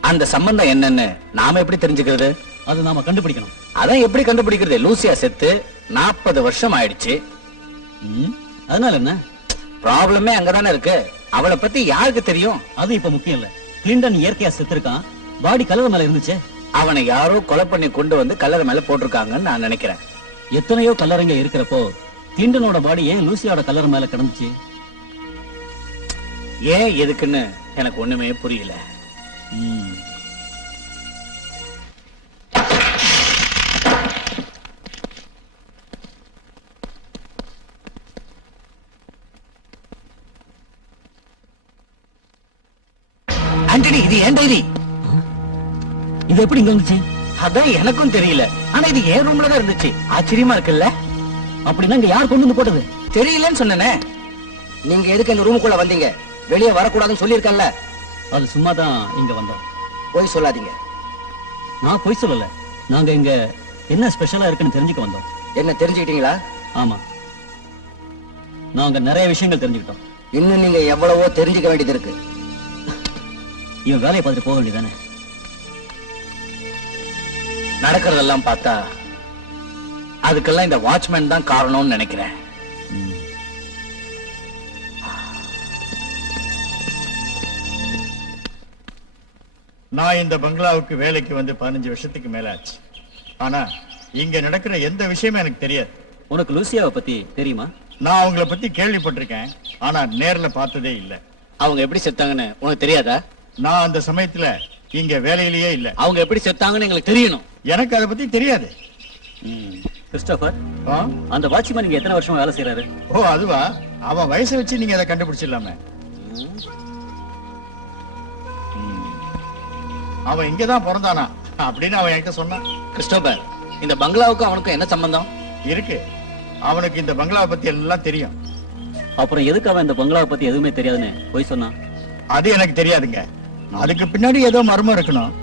அந்த சம்பந்தம் என்னன்னு நாம எப்படி தெரிஞ்சுக்கிறது? அது நாம கண்டுபிடிக்கணும். அதான் எப்படி கண்டுபிடிக்கிறது? லூசியா செத்து 40 வருஷம் ஆயிடுச்சு. அதனால என்ன? ப்ராப்ளமே அங்கதானே இருக்கு. அவளை பத்தி யாருக்கு தெரியும்? அது இப்ப முக்கியம் இல்ல. கிளின்டன் இயற்கையா செத்துருக்கான். பாடி கலர் மேல இருந்துச்சு. அவனை யாரோ கொலை பண்ணி கொண்டு வந்து கல்லறை மேல போட்டிருக்காங்கன்னு நான் நினைக்கிறேன். எத்தனையோ கல்லறைங்க இருக்கிறப்போ கிளின்டனோட பாடி ஏன் லூசியாவோட கலர் மேல கிடந்துச்சு? ஏன் எதுக்குன்னு எனக்கு ஒண்ணுமே புரியல. ம். ஆண்டனி, இது ஏன் டைரி? இது எப்படி இங்க வந்துச்சு? அதான் எனக்கும் தெரியல. ஆனா இது என் ரூம்ல தான் இருந்துச்சு. ஆச்சரியமா இருக்குல்ல? அப்படின்னா இங்க யார் கொண்டு வந்து போட்டது? தெரியலன்னு சொன்னேனே. நீங்க எதுக்கு இந்த ரூமுக்குள்ள வந்தீங்க? வெளியே வரக்கூடாதுன்னு சொல்லியிருக்கேன்ல. அது சும்மா தான் இங்க வந்தோம். போய் சொல்லாதீங்க. நான் பொய் சொல்லல. நாங்க இங்க என்ன ஸ்பெஷலா இருக்குன்னு தெரிஞ்சுக்க வந்தோம். என்ன தெரிஞ்சுக்கிட்டீங்களா? ஆமா, நாங்க நிறைய விஷயங்கள் தெரிஞ்சுக்கிட்டோம். இன்னும் நீங்க எவ்வளவோ தெரிஞ்சுக்க வேண்டியது இருக்கு. இவன் வேலையை பார்த்துட்டு போக வேண்டியதானே? நடக்கிறதெல்லாம் பார்த்தா அதுக்கெல்லாம் இந்த வாட்ச்மேன் தான் காரணம்னு நினைக்கிறேன். நான் இந்த பங்களாவுக்கு வேலைக்கு வந்து 15 வருஷத்துக்கு மேல ஆச்சு. ஆனா இங்க நடக்கிற எந்த விஷயமும் எனக்கு தெரியாது. உனக்கு லூசியாவை பத்தி தெரியுமா? நான் அவங்கள பத்தி கேள்விப்பட்டிருக்கேன், ஆனா நேர்ல பார்த்ததே இல்ல. அவங்க எப்படி செத்தாங்கன்னு உனக்கு தெரியாதா? நான் அந்த சமயத்துல இங்க வேலையிலேயே இல்ல. அவங்க எப்படி செத்தாங்கன்னு எங்களுக்கு தெரியணும். எனக்கு அதை பத்தி தெரியாது. கிறிஸ்டோபர், ஆ? அந்த வாட்ச்மேன் இங்க எத்தனை வருஷமா வேலை செய்யறாரு? ஓ அதுவா? அவன் வயசை வச்சு நீங்க அதை கண்டுபிடிச்சிடலாமே. அவன் இங்கதான் பிறந்தானா அப்படின்னு அவன் என்கிட்ட சொன்னான். கிறிஸ்டோபர், இந்த பங்களாவுக்கும் அவனுக்கும் என்ன சம்பந்தம் இருக்கு. அவனுக்கு இந்த பங்களாவை பத்தி எல்லாம் தெரியும். அப்புறம் எதுக்கு அவன் இந்த பங்களாவை பத்தி எதுவுமே தெரியாதுன்னு போய் சொன்னான்? அது எனக்கு தெரியாதுங்க. அதுக்கு பின்னாடி ஏதோ மர்மம் இருக்கணும்.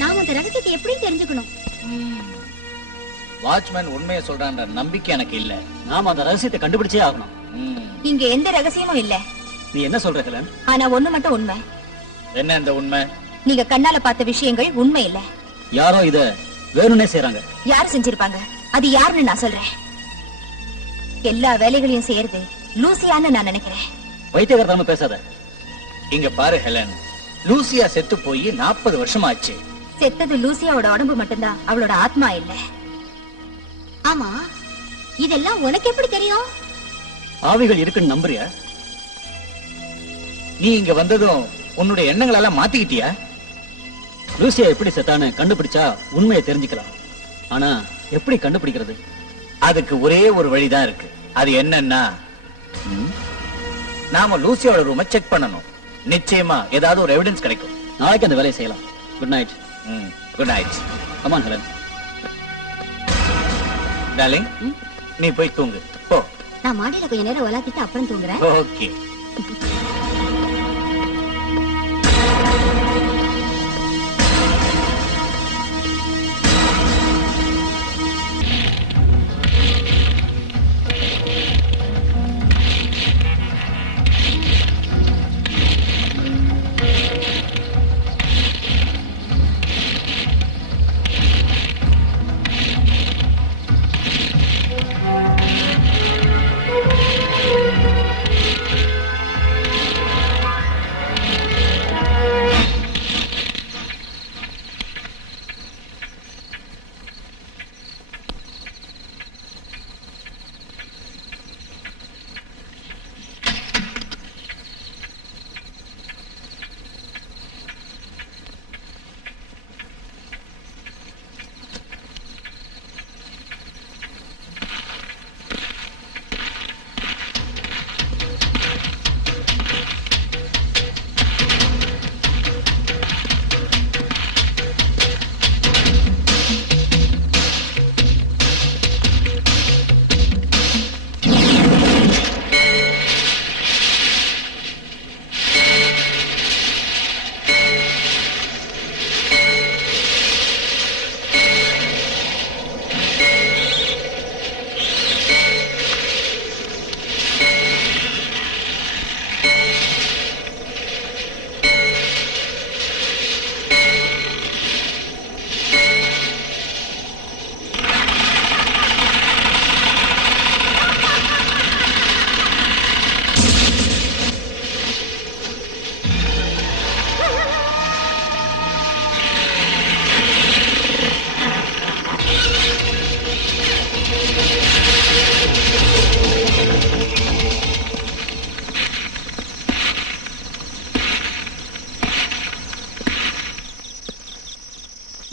நாம அந்த ரகசியத்தை எப்படி தெரிஞ்சுக்கணும்? வாட்ச்மேன் உண்மையை சொல்றான்ற நம்பிக்கை எனக்கு இல்ல. நாம அந்த ரகசியத்தை கண்டுபிடிச்சே ஆகணும். இங்க எந்த ரகசியமும் இல்ல. நீ என்ன சொல்ற ஹெலன்? ஆனா ஒண்ணு மட்டும் உண்மை. என்ன இந்த உண்மை? நீங்க கண்ணால பார்த்த விஷயங்கள் உண்மை இல்ல. யாரோ இத வேணும்னே செய்றாங்க. யார் செஞ்சிருப்பாங்க? அது யாருன்னு நான் சொல்றேன். எல்லா வேலைகளையும் செய்யறது லூசியான்னு நான் நினைக்கிறேன். வைத்தியகாரத்தனமா பேசாத. இங்க பாரு ஹெலன், லூசியா செத்து போய் 40 வருஷம் ஆச்சு. செத்தது லூசியாவோட உடம்பு மட்டும்தான், அவளோட ஆத்மா இல்ல. ஆமா, இதெல்லாம் உனக்கு எப்படி தெரியும்? ஆவிகள் இருக்குன்னு நம்புறியா? நீ இங்க வந்ததும் உன்னுடைய எண்ணங்கள் எல்லாம் மாத்திக்கிட்டியா? லூசியா எப்படி செத்தான்னு கண்டுபிடிச்சா உண்மையை தெரிஞ்சுக்கலாம். ஆனா எப்படி கண்டுபிடிக்கிறது? அதுக்கு ஒரே ஒரு வழிதான் இருக்கு. அது என்னன்னா, நாம லூசியோட ரூமை செக் பண்ணணும். நிச்சயமா ஏதாவது ஒரு எவிடன்ஸ் கிடைக்கும். நாளைக்கு அந்த வேலையை செய்யலாம். Good night. Good night. Come on Helen. Darling, நீ போய் தூங்கு. போ. நான் மாடியில கொஞ்ச நேரம் விளையாடிட்டு அப்புறம் தூங்குறேன். Okay.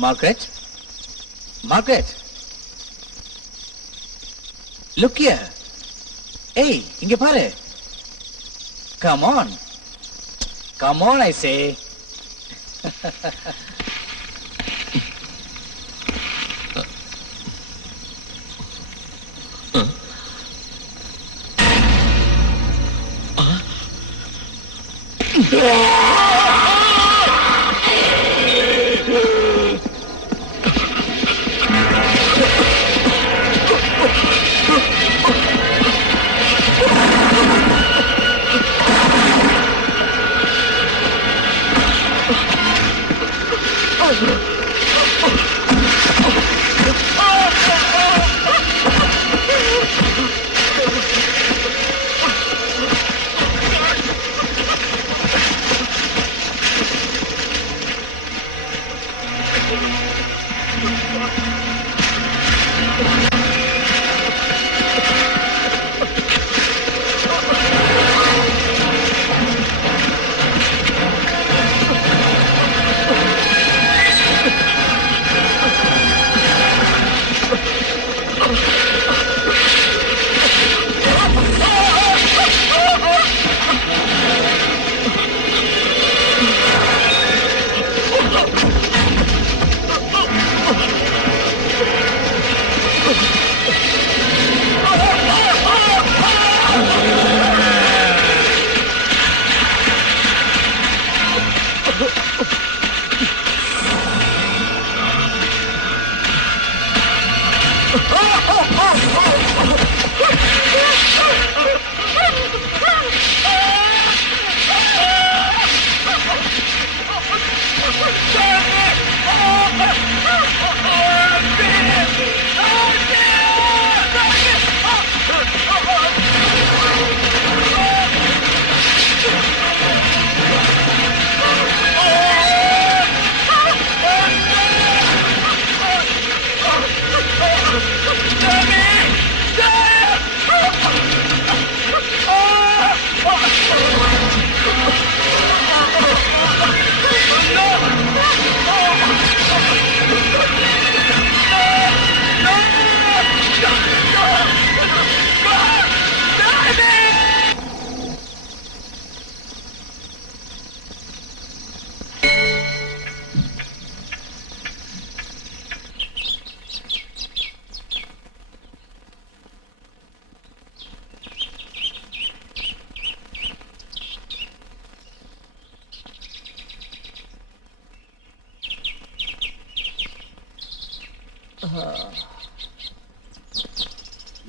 Margaret, Margaret, look here. ஏய், இங்க பாரு. Come on, come on, I say.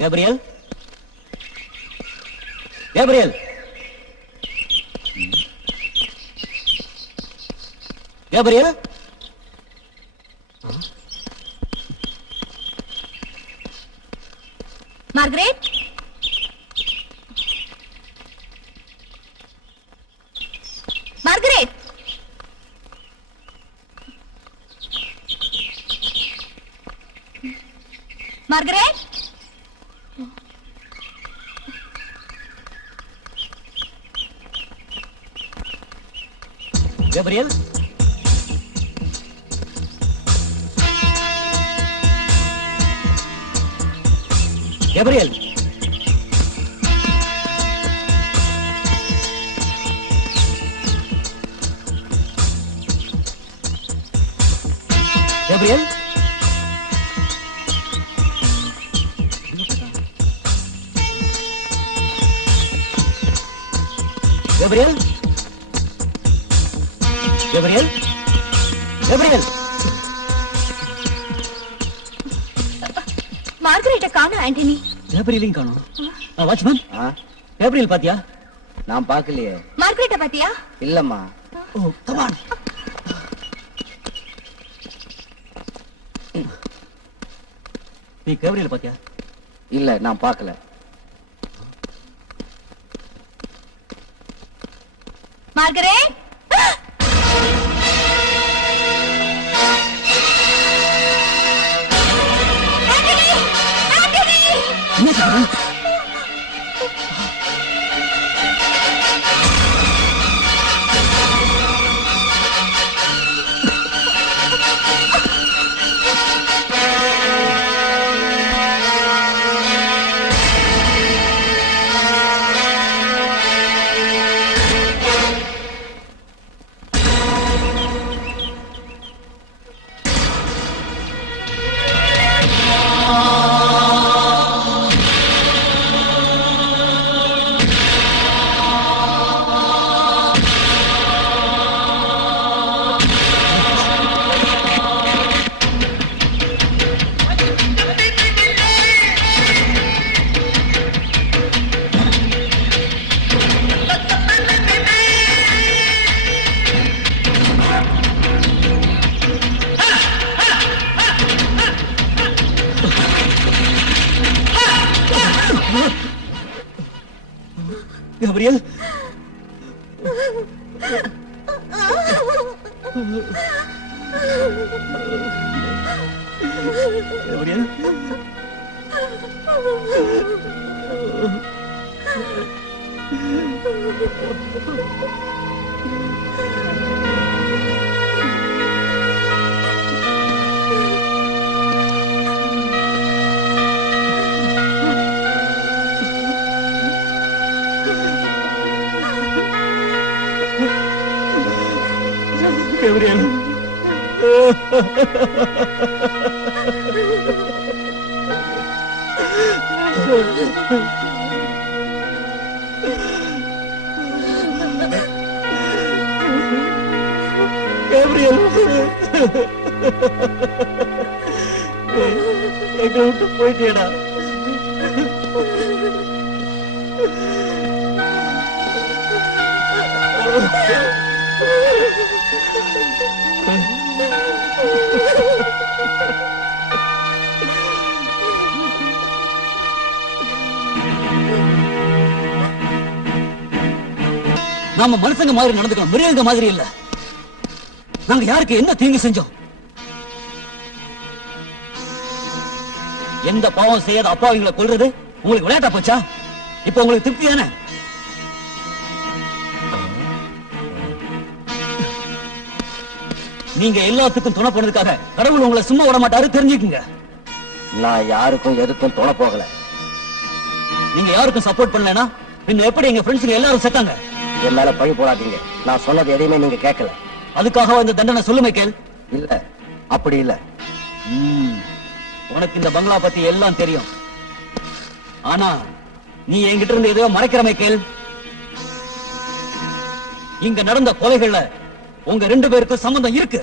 Gabriel, Gabriel, Gabriel. Margaret, Margaret, Margaret. Gabriel, Gabriel, Gabriel. Gabriel, Gabriel, Gabriel. மார்கரெட்ட காணோம் ஆண்டனி. கேப்ரியலையும் காணோம். வாட்ச்மேன், ஆ, கேப்ரியல் பாத்தியா? நான் பார்க்கலையே. மார்கரெட்ட பாத்தியா? இல்லம்மா. ஓ, கம் ஆன். நீ கேப்ரியல் பாத்தியா? இல்ல, நான் பார்க்கல. மார்கரெட், ஆண்டனி, ஆண்டனி. என்ன சொல்ற? Gabriel Gabriel Gabriel. Gabriel. எங்களை விட்டு போயிட்டேடா. நாம மனுஷங்க மாதிரி நடந்துக்கணும், மிருகங்க மாதிரி இல்ல. நாங்க யாருக்கு என்ன தீங்கு செஞ்சோம்? எந்த பாவம் செய்யாத அப்பாவிங்களை கொல்றது உங்களுக்கு விளையாட்டா போச்சா? இப்ப உங்களுக்கு திருப்தி தானே? நீங்க எல்லாத்துக்கும் துணை போனதுக்காக கடவுள் உங்களை சும்மா விட மாட்டாரு, தெரிஞ்சுக்குங்க. நான் யாருக்கும் எதுக்கும் துணை போகல. நீங்க யாருக்கும் சப்போர்ட் பண்ணலனா பின்ன எப்படி எங்க ஃப்ரெண்ட்ஸ்ங்க எல்லாரும் செத்தாங்க? என் மேல பழி போடாதீங்க. நான் சொன்னது எதையுமே நீங்க கேட்கல. அதுக்காக இந்த தண்டனை சொல்லு மைக்கேல். இல்ல, அப்படி இல்ல. உனக்கு இந்த பங்களா பத்தி எல்லாம் தெரியும். ஆனா நீ என்கிட்ட இருந்து எதையோ மறைக்கிற மைக்கேல். இங்க நடந்த கொலைகள்ல உங்க 2 பேருக்கும் சம்பந்தம் இருக்கு.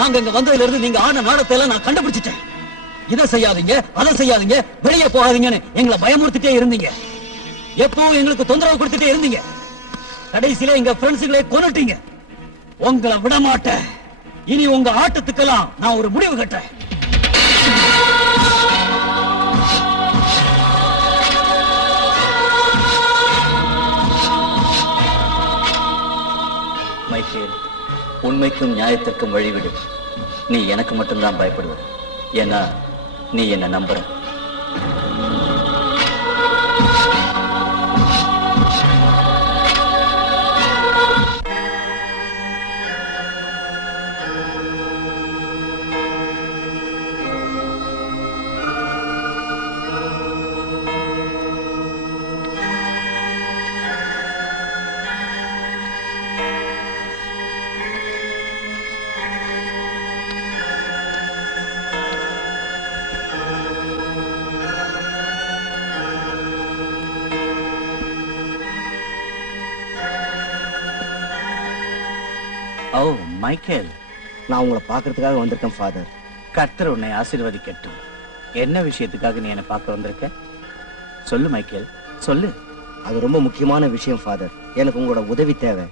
நாங்க இங்க வந்ததுல இருந்து நீங்க ஆன நாடத்தை எல்லாம் நான் கண்டுபிடிச்சிட்டேன். இதை செய்யாதீங்க, அதை செய்யாதீங்க, வெளியே போகாதீங்கன்னு எங்களை பயமுறுத்திட்டே இருந்தீங்க. எப்பவும் எங்களுக்கு தொந்தரவு கொடுத்துட்டே இருந்தீங்க. கடைசியில எங்க ஃப்ரெண்ட்ஸுகளை கொன்னுட்டீங்க. உங்களை விட மாட்டேன். இனி உங்க ஆட்டத்துக்கெல்லாம் நான் ஒரு முடிவு கட்டேன். மைக்கேல், உண்மைக்கும் நியாயத்திற்கும் வழிவிடு. நீ எனக்கு மட்டும்தான் பயப்படுவ. ஏன்னா நீ என்ன நம்புற. ஓ மைக்கேல், நான் உங்களை பாக்குறதுக்காக வந்திருக்கேன் ஃபாதர். கர்த்தர் உன்னை ஆசீர்வதிக்கட்டும். என்ன விஷயத்துக்காக நீ என்ன பார்க்க வந்திருக்க? சொல்லு மைக்கேல், சொல்லு. அது ரொம்ப முக்கியமான விஷயம் ஃபாதர். எனக்கு உங்களோட உதவி தேவை.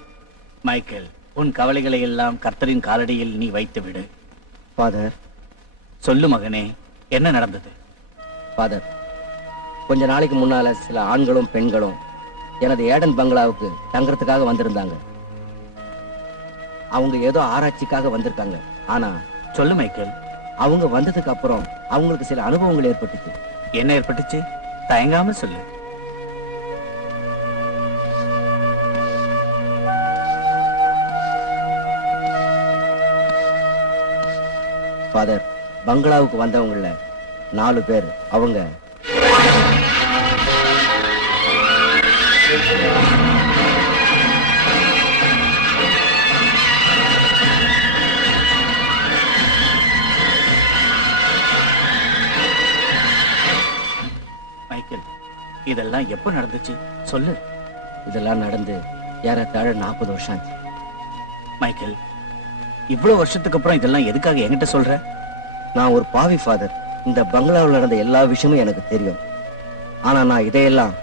மைக்கேல், உன் கவலைகளை எல்லாம் கர்த்தரின் காலடியில் நீ வைத்து விடு. ஃபாதர். சொல்லு மகனே, என்ன நடந்தது? ஃபாதர், கொஞ்ச நாளைக்கு முன்னால சில ஆண்களும் பெண்களும் எனது ஏடன் பங்களாவுக்கு தங்கறதுக்காக வந்திருந்தாங்க. அவங்க ஏதோ ஆராய்ச்சிக்காக வந்திருக்காங்க. ஆனா சொல்லு மைக்கேல். அவங்க வந்ததுக்கு அப்புறம் அவங்களுக்கு சில அனுபவங்கள் ஏற்பட்டுச்சு. என்ன ஏற்பட்டுச்சு? தயங்காம சொல்லு. ஃபாதர், பங்களாவுக்கு வந்தவங்கள 4 பேர் அவங்க மைக்கேல், இதெல்லாம் எப்ப நடந்துச்சு சொல்லு. இதெல்லாம் நடந்து ஏறத்தாழ 40 வருஷம் ஆச்சு. மைக்கேல், இவ்வளவு வருஷத்துக்கு அப்புறம் இதெல்லாம் எதுக்காக என்கிட்ட சொல்ற? நான் ஒரு பாவி ஃபாதர். இந்த பங்களாவில் நடந்த எல்லா விஷயமும் எனக்கு தெரியும். ஆனா நான் இதையெல்லாம்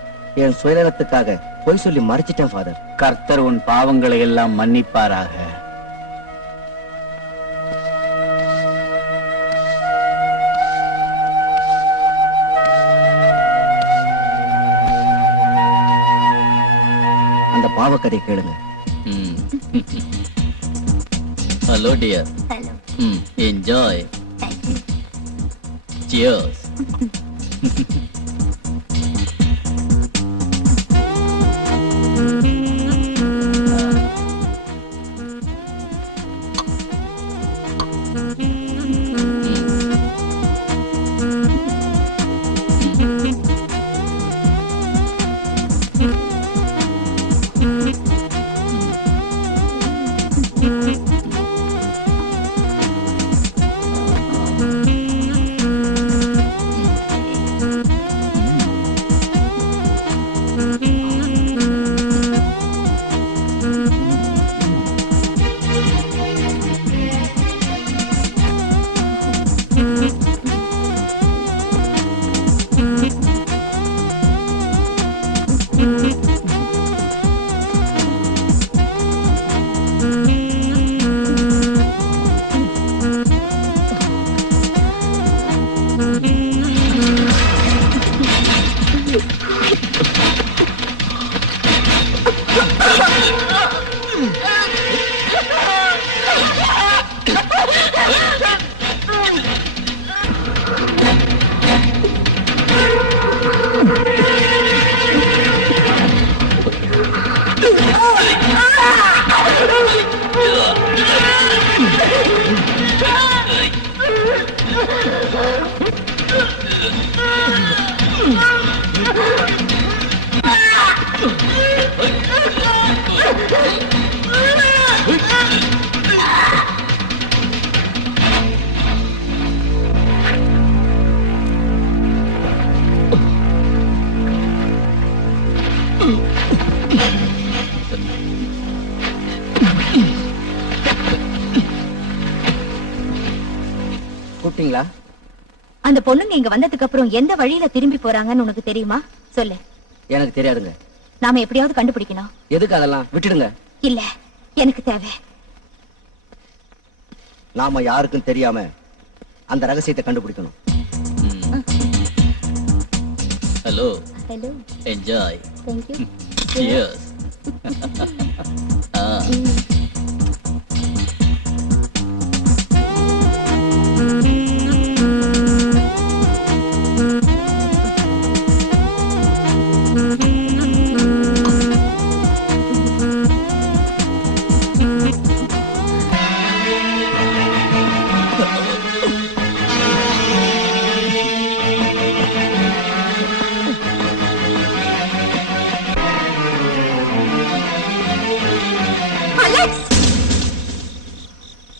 என் சுயநலத்துக்காக பொய் சொல்லி மறைச்சிட்டேன் ஃபாதர். கர்த்தர் உன் பாவங்களை எல்லாம் மன்னிப்பாராக. பாவக்கதை கேளுங்க. Hello dear. Hello. Enjoy. Thank you. Cheers. கூப்பிட்டீங்களா? அந்த பொண்ணுங்க இங்க வந்ததுக்கு அப்புறம் எந்த வழியில திரும்பி போறாங்கன்னு உனக்கு தெரியுமா? சொல்லு. எனக்கு தெரியாதுங்க. நாம எப்படியாவது கண்டுபிடிக்கணும். எதுக்கு அதெல்லாம்? விட்டுடுங்க. இல்ல, எனக்கு தேவை. நாம யாருக்கும் தெரியாம அந்த ரகசியத்தை கண்டுபிடிக்கணும். Hello. Hello. Enjoy. Thank you. Cheers.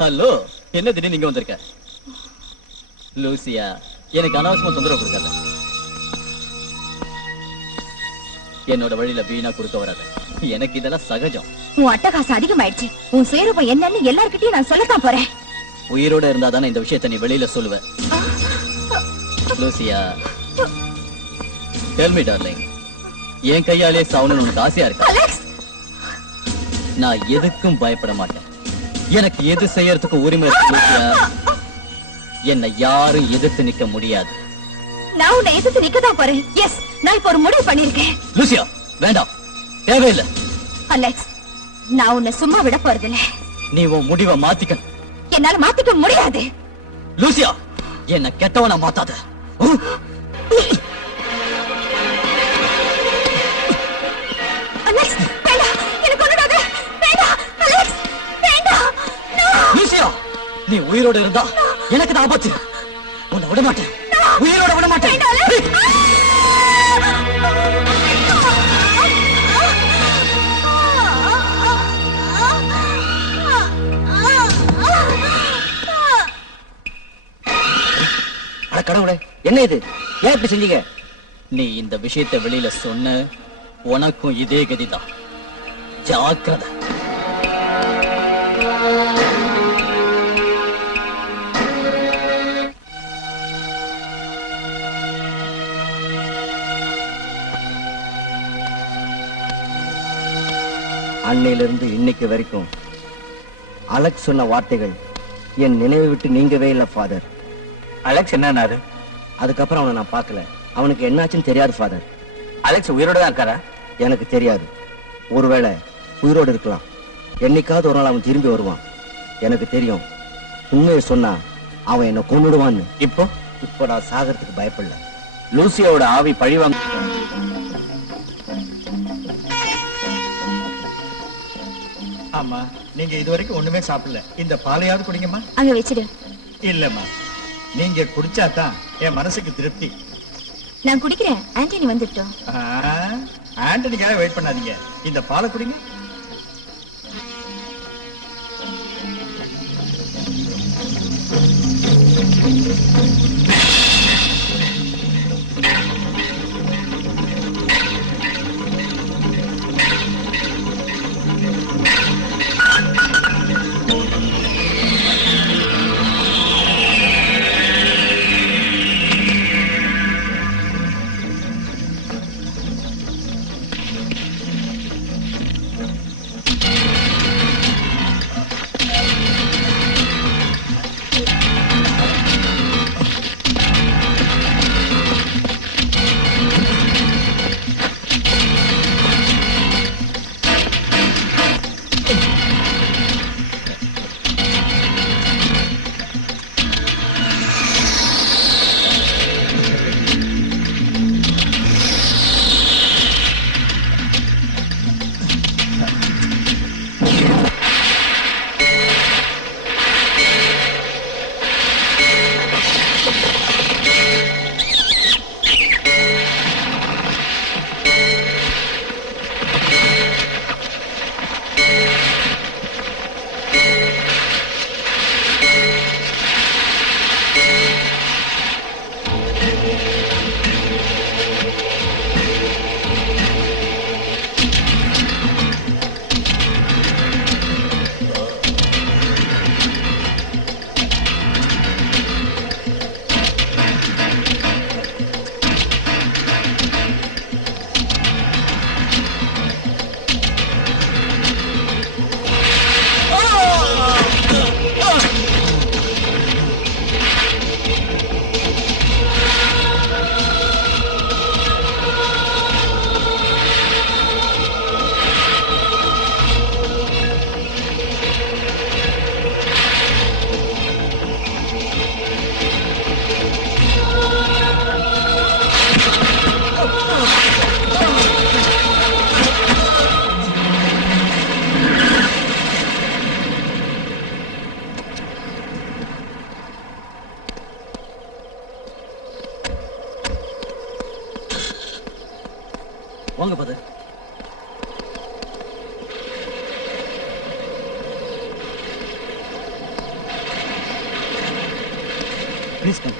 Hello, என்ன திடீர்னு நீங்க வந்திருக்க? லூசியா, எனக்கு அனாவசியமா தொந்தரவு கொடுக்காத. என்னோட வழியில வீணா கொடுக்க வராத. எனக்கு இதெல்லாம் சகஜம். உன் அட்டகாசம் அதிகமாயிடுச்சு. உன் சுயரூபம் என்னன்னு எல்லார்கிட்டயும் நான் சொல்லத்தான் போறேன். உயிரோட இருந்தா தானே இந்த விஷயத்தை நீ வெளியில சொல்லுவ. லூசியா, டெல் மீ டார்லிங், என் கையாலே சாவணும்னு உனக்கு ஆசையா இருக்கா? அலெக்ஸ், நான் எதுக்கும் பயப்பட மாட்டேன். எனக்கு எது செய்யறதுக்கு உரிமை இருக்கு லூசியா. என்னை யாரும் எதிர்த்து நிக்க முடியாது. நான் உன்னை எதிர்த்து நிக்கதான் போறேன். எஸ், நான் இப்ப ஒரு முடிவு பண்ணிருக்கேன். லூசியா, வேண்டாம், தேவையில்லை. அலெக்ஸ், நான் உன்னை சும்மா விட போறதில்ல. நீ உன் முடிவை மாத்திக்கணும். என்னால மாத்திக்க முடியாது. லூசியா, என்ன கெட்டவனா மாத்தாத. அலெக்ஸ், வேண்டாம், எனக்கு கொன்னுடாத. வேண்டாம், அலெக்ஸ், வேண்டாம். லூசியா, நீ உயிரோட இருந்தா எனக்கு தான் ஆபத்து. உன்னை விட மாட்டேன், உயிரோட விட மாட்டேன். அட கடவுளே, என்ன இது? ஏன் இப்படி செஞ்சீங்க? நீ இந்த விஷயத்தை வெளியில சொன்ன உனக்கும் இதே கதிதான். ஜாக்கிரதை. அன்னையிலிருந்து இன்னைக்கு வரைக்கும் அலெக்ஸ் சொன்ன வார்த்தைகள் என் நினைவை விட்டு நீங்கவே இல்லை ஃபாதர். அலெக்ஸ் என்னன்னாரு? அதுக்கப்புறம் அவனை நான் பார்க்கல. அவனுக்கு என்னாச்சுன்னு தெரியாது ஃபாதர். அலெக்ஸ் உயிரோட தான் இருக்காரா? எனக்கு தெரியாது. ஒருவேளை உயிரோடு இருக்கலாம். என்னைக்காவது ஒரு நாள் அவன் திரும்பி வருவான். எனக்கு தெரியும், உண்மையை சொன்னா அவன் என்ன கொன்னுடுவான்னு. இப்போ நான் சாகறதுக்கு பயப்படல. லூசியாவோட ஆவி பழிவாங்க. ஆமா, நீங்க இதுவரைக்கும் ஒண்ணுமே சாப்பிடல. இந்த பாலையாவது குடிங்கம்மா. அங்க வச்சிடு. இல்லம்மா, நீங்க குடிச்சாதான் என் மனசுக்கு திருப்தி. நான் குடிக்கிறேன். ஆண்டனி வந்துட்டோம். ஆண்டனிக்காக வெயிட் பண்ணாதீங்க, இந்த பாலை குடிங்க. வாங்க பாத்து. Please come.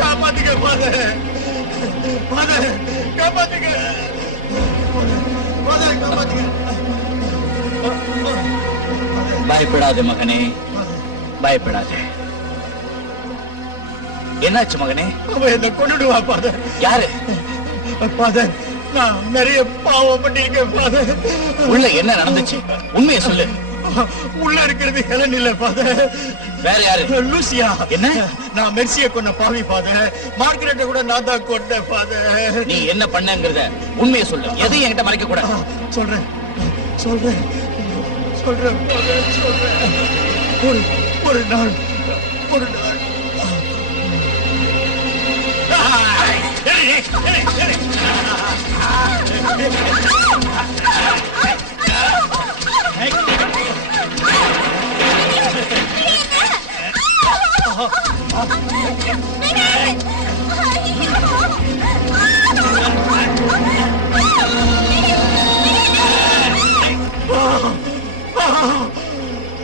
காப்பாத்துங்க, காப்பாத்துங்க, பயப்படாதே மகனே, பயப்படாதே. என்னாச்சு மகனே? அவன் என்ன கொண்டுடுவா பாதர். யாரு? பாதர், நான் நிறைய பாவம் பண்ணிருக்கேன் பாதர். உள்ள என்ன நடந்துச்சு? உண்மையை சொல்லு. உள்ள இருக்கிறது ஹெலன் இல்ல பாதர், வேற யாரு? லூசியா. என்ன? நான் மெர்சியை கொன்ன பாவி பாதர். மார்கரெட்டை கூட நான் தான் கொண்டேன் பாதர். நீ என்ன பண்ணங்கறத உண்மையை சொல்லு. எதையும் என்கிட்ட மறைக்க கூடாது. சொல்றேன் சொல்றேன் சொல்றேன் பாதர், சொல்றேன். ஒரு நாள்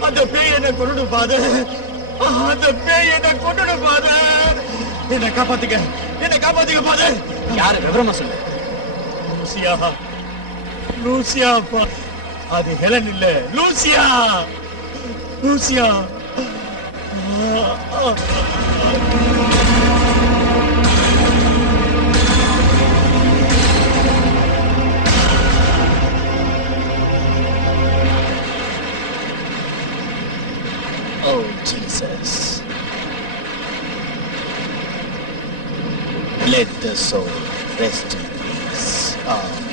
அந்த பேய் என்ன கொண்டு பாதர். அந்த பேய் என்ன கொண்டு பாதர். என்ன காப்பாத்துங்க, என்ன காப்பாத்துங்க பாதர். யாரு? விவரமா சொல்லு. Lucia, Lucia. அது ஹெலன் இல்ல, Lucia, Lucia. Rest in peace. Amen.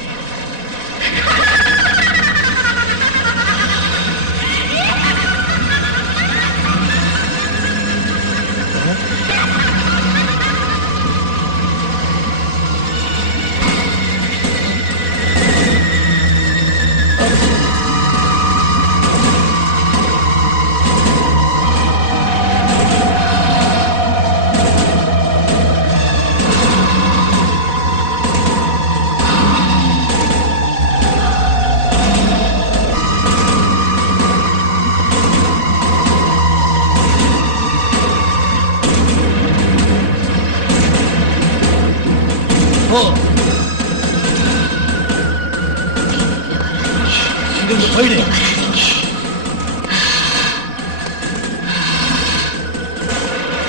போ. இங்கிருந்து போயிடு.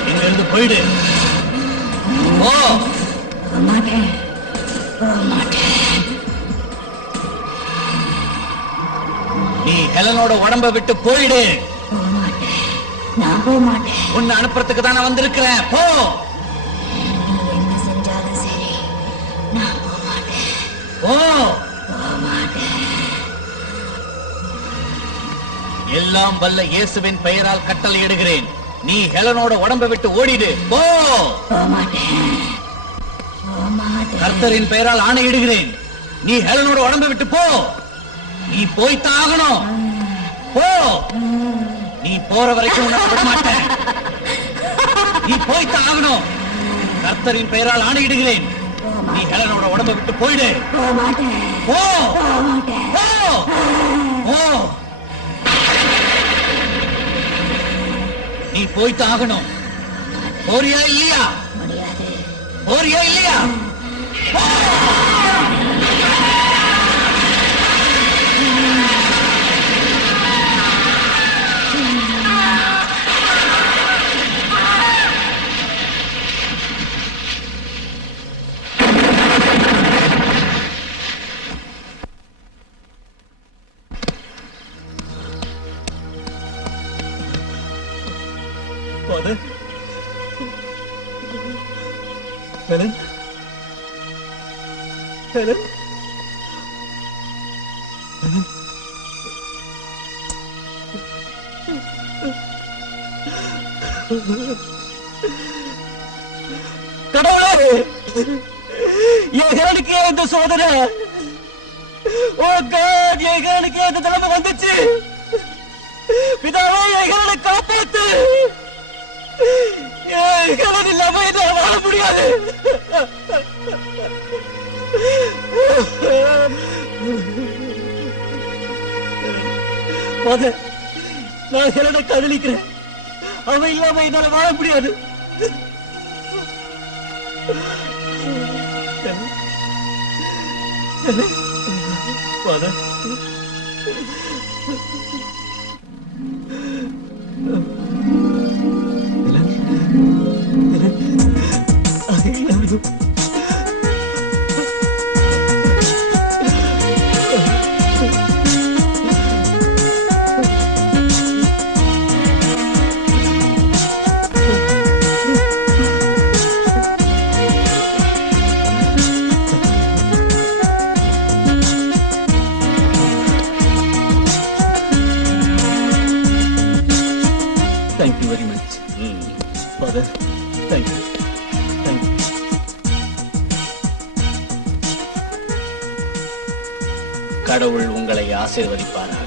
இங்கிருந்து போயிடு. போ. நீ ஹெலனோட உடம்ப விட்டு போயிடு. நான் போக மாட்டேன். உன்னை அனுப்புறதுக்கு தான் நான் வந்திருக்கிறேன். போ. என்ன செஞ்சாலும் சரி நான் போக மாட்டேன். போ. போக மாட்டேன். எல்லாம் வல்ல இயேசுவின் பெயரால் கட்டளையிடுகிறேன். நீ ஹெலனோட உடம்ப விட்டு ஓடிடு. போ. போக மாட்டேன். போக மாட்டேன். கர்த்தரின் பெயரால் ஆணையிடுகிறேன். நீ ஹெலனோட உடம்ப விட்டு போ. நீ போய்த்தான் ஆகணும். போ. நீ போற வரைக்கும் உன்னை விட மாட்டேன். நீ போய்த்தான் ஆகணும். கர்த்தரின் பெயரால் ஆணையிடுகிறேன். நீ ஹெலனோட உடம்ப விட்டு போயிடு. போக மாட்டேன். போ. போக மாட்டேன். போ. போ. நீ போய்த்தான் ஆகணும். போறியா இல்லையா? முடியாது. போறியா இல்லையா? Father? Helen? Helen? Helen? கடவுளே, என் ஹெலனுக்கு இந்த சோதனை. ஓ காட், என் ஹெலனுக்கு இந்த நிலைமை வந்துச்சு. பிதாவே, என் ஹெலனை காப்பாத்து. ஹெலன் இல்லாம என்னால வாழ முடியாது. ஃபாதர், நான் ஹெலனை காதலிக்கிறேன். அவன் இல்லாம என்னால வாழ முடியாது. Father, thank you very much. Father, thank you. Thank you. கடவுள் உங்களை ஆசீர்வதிப்பாராக.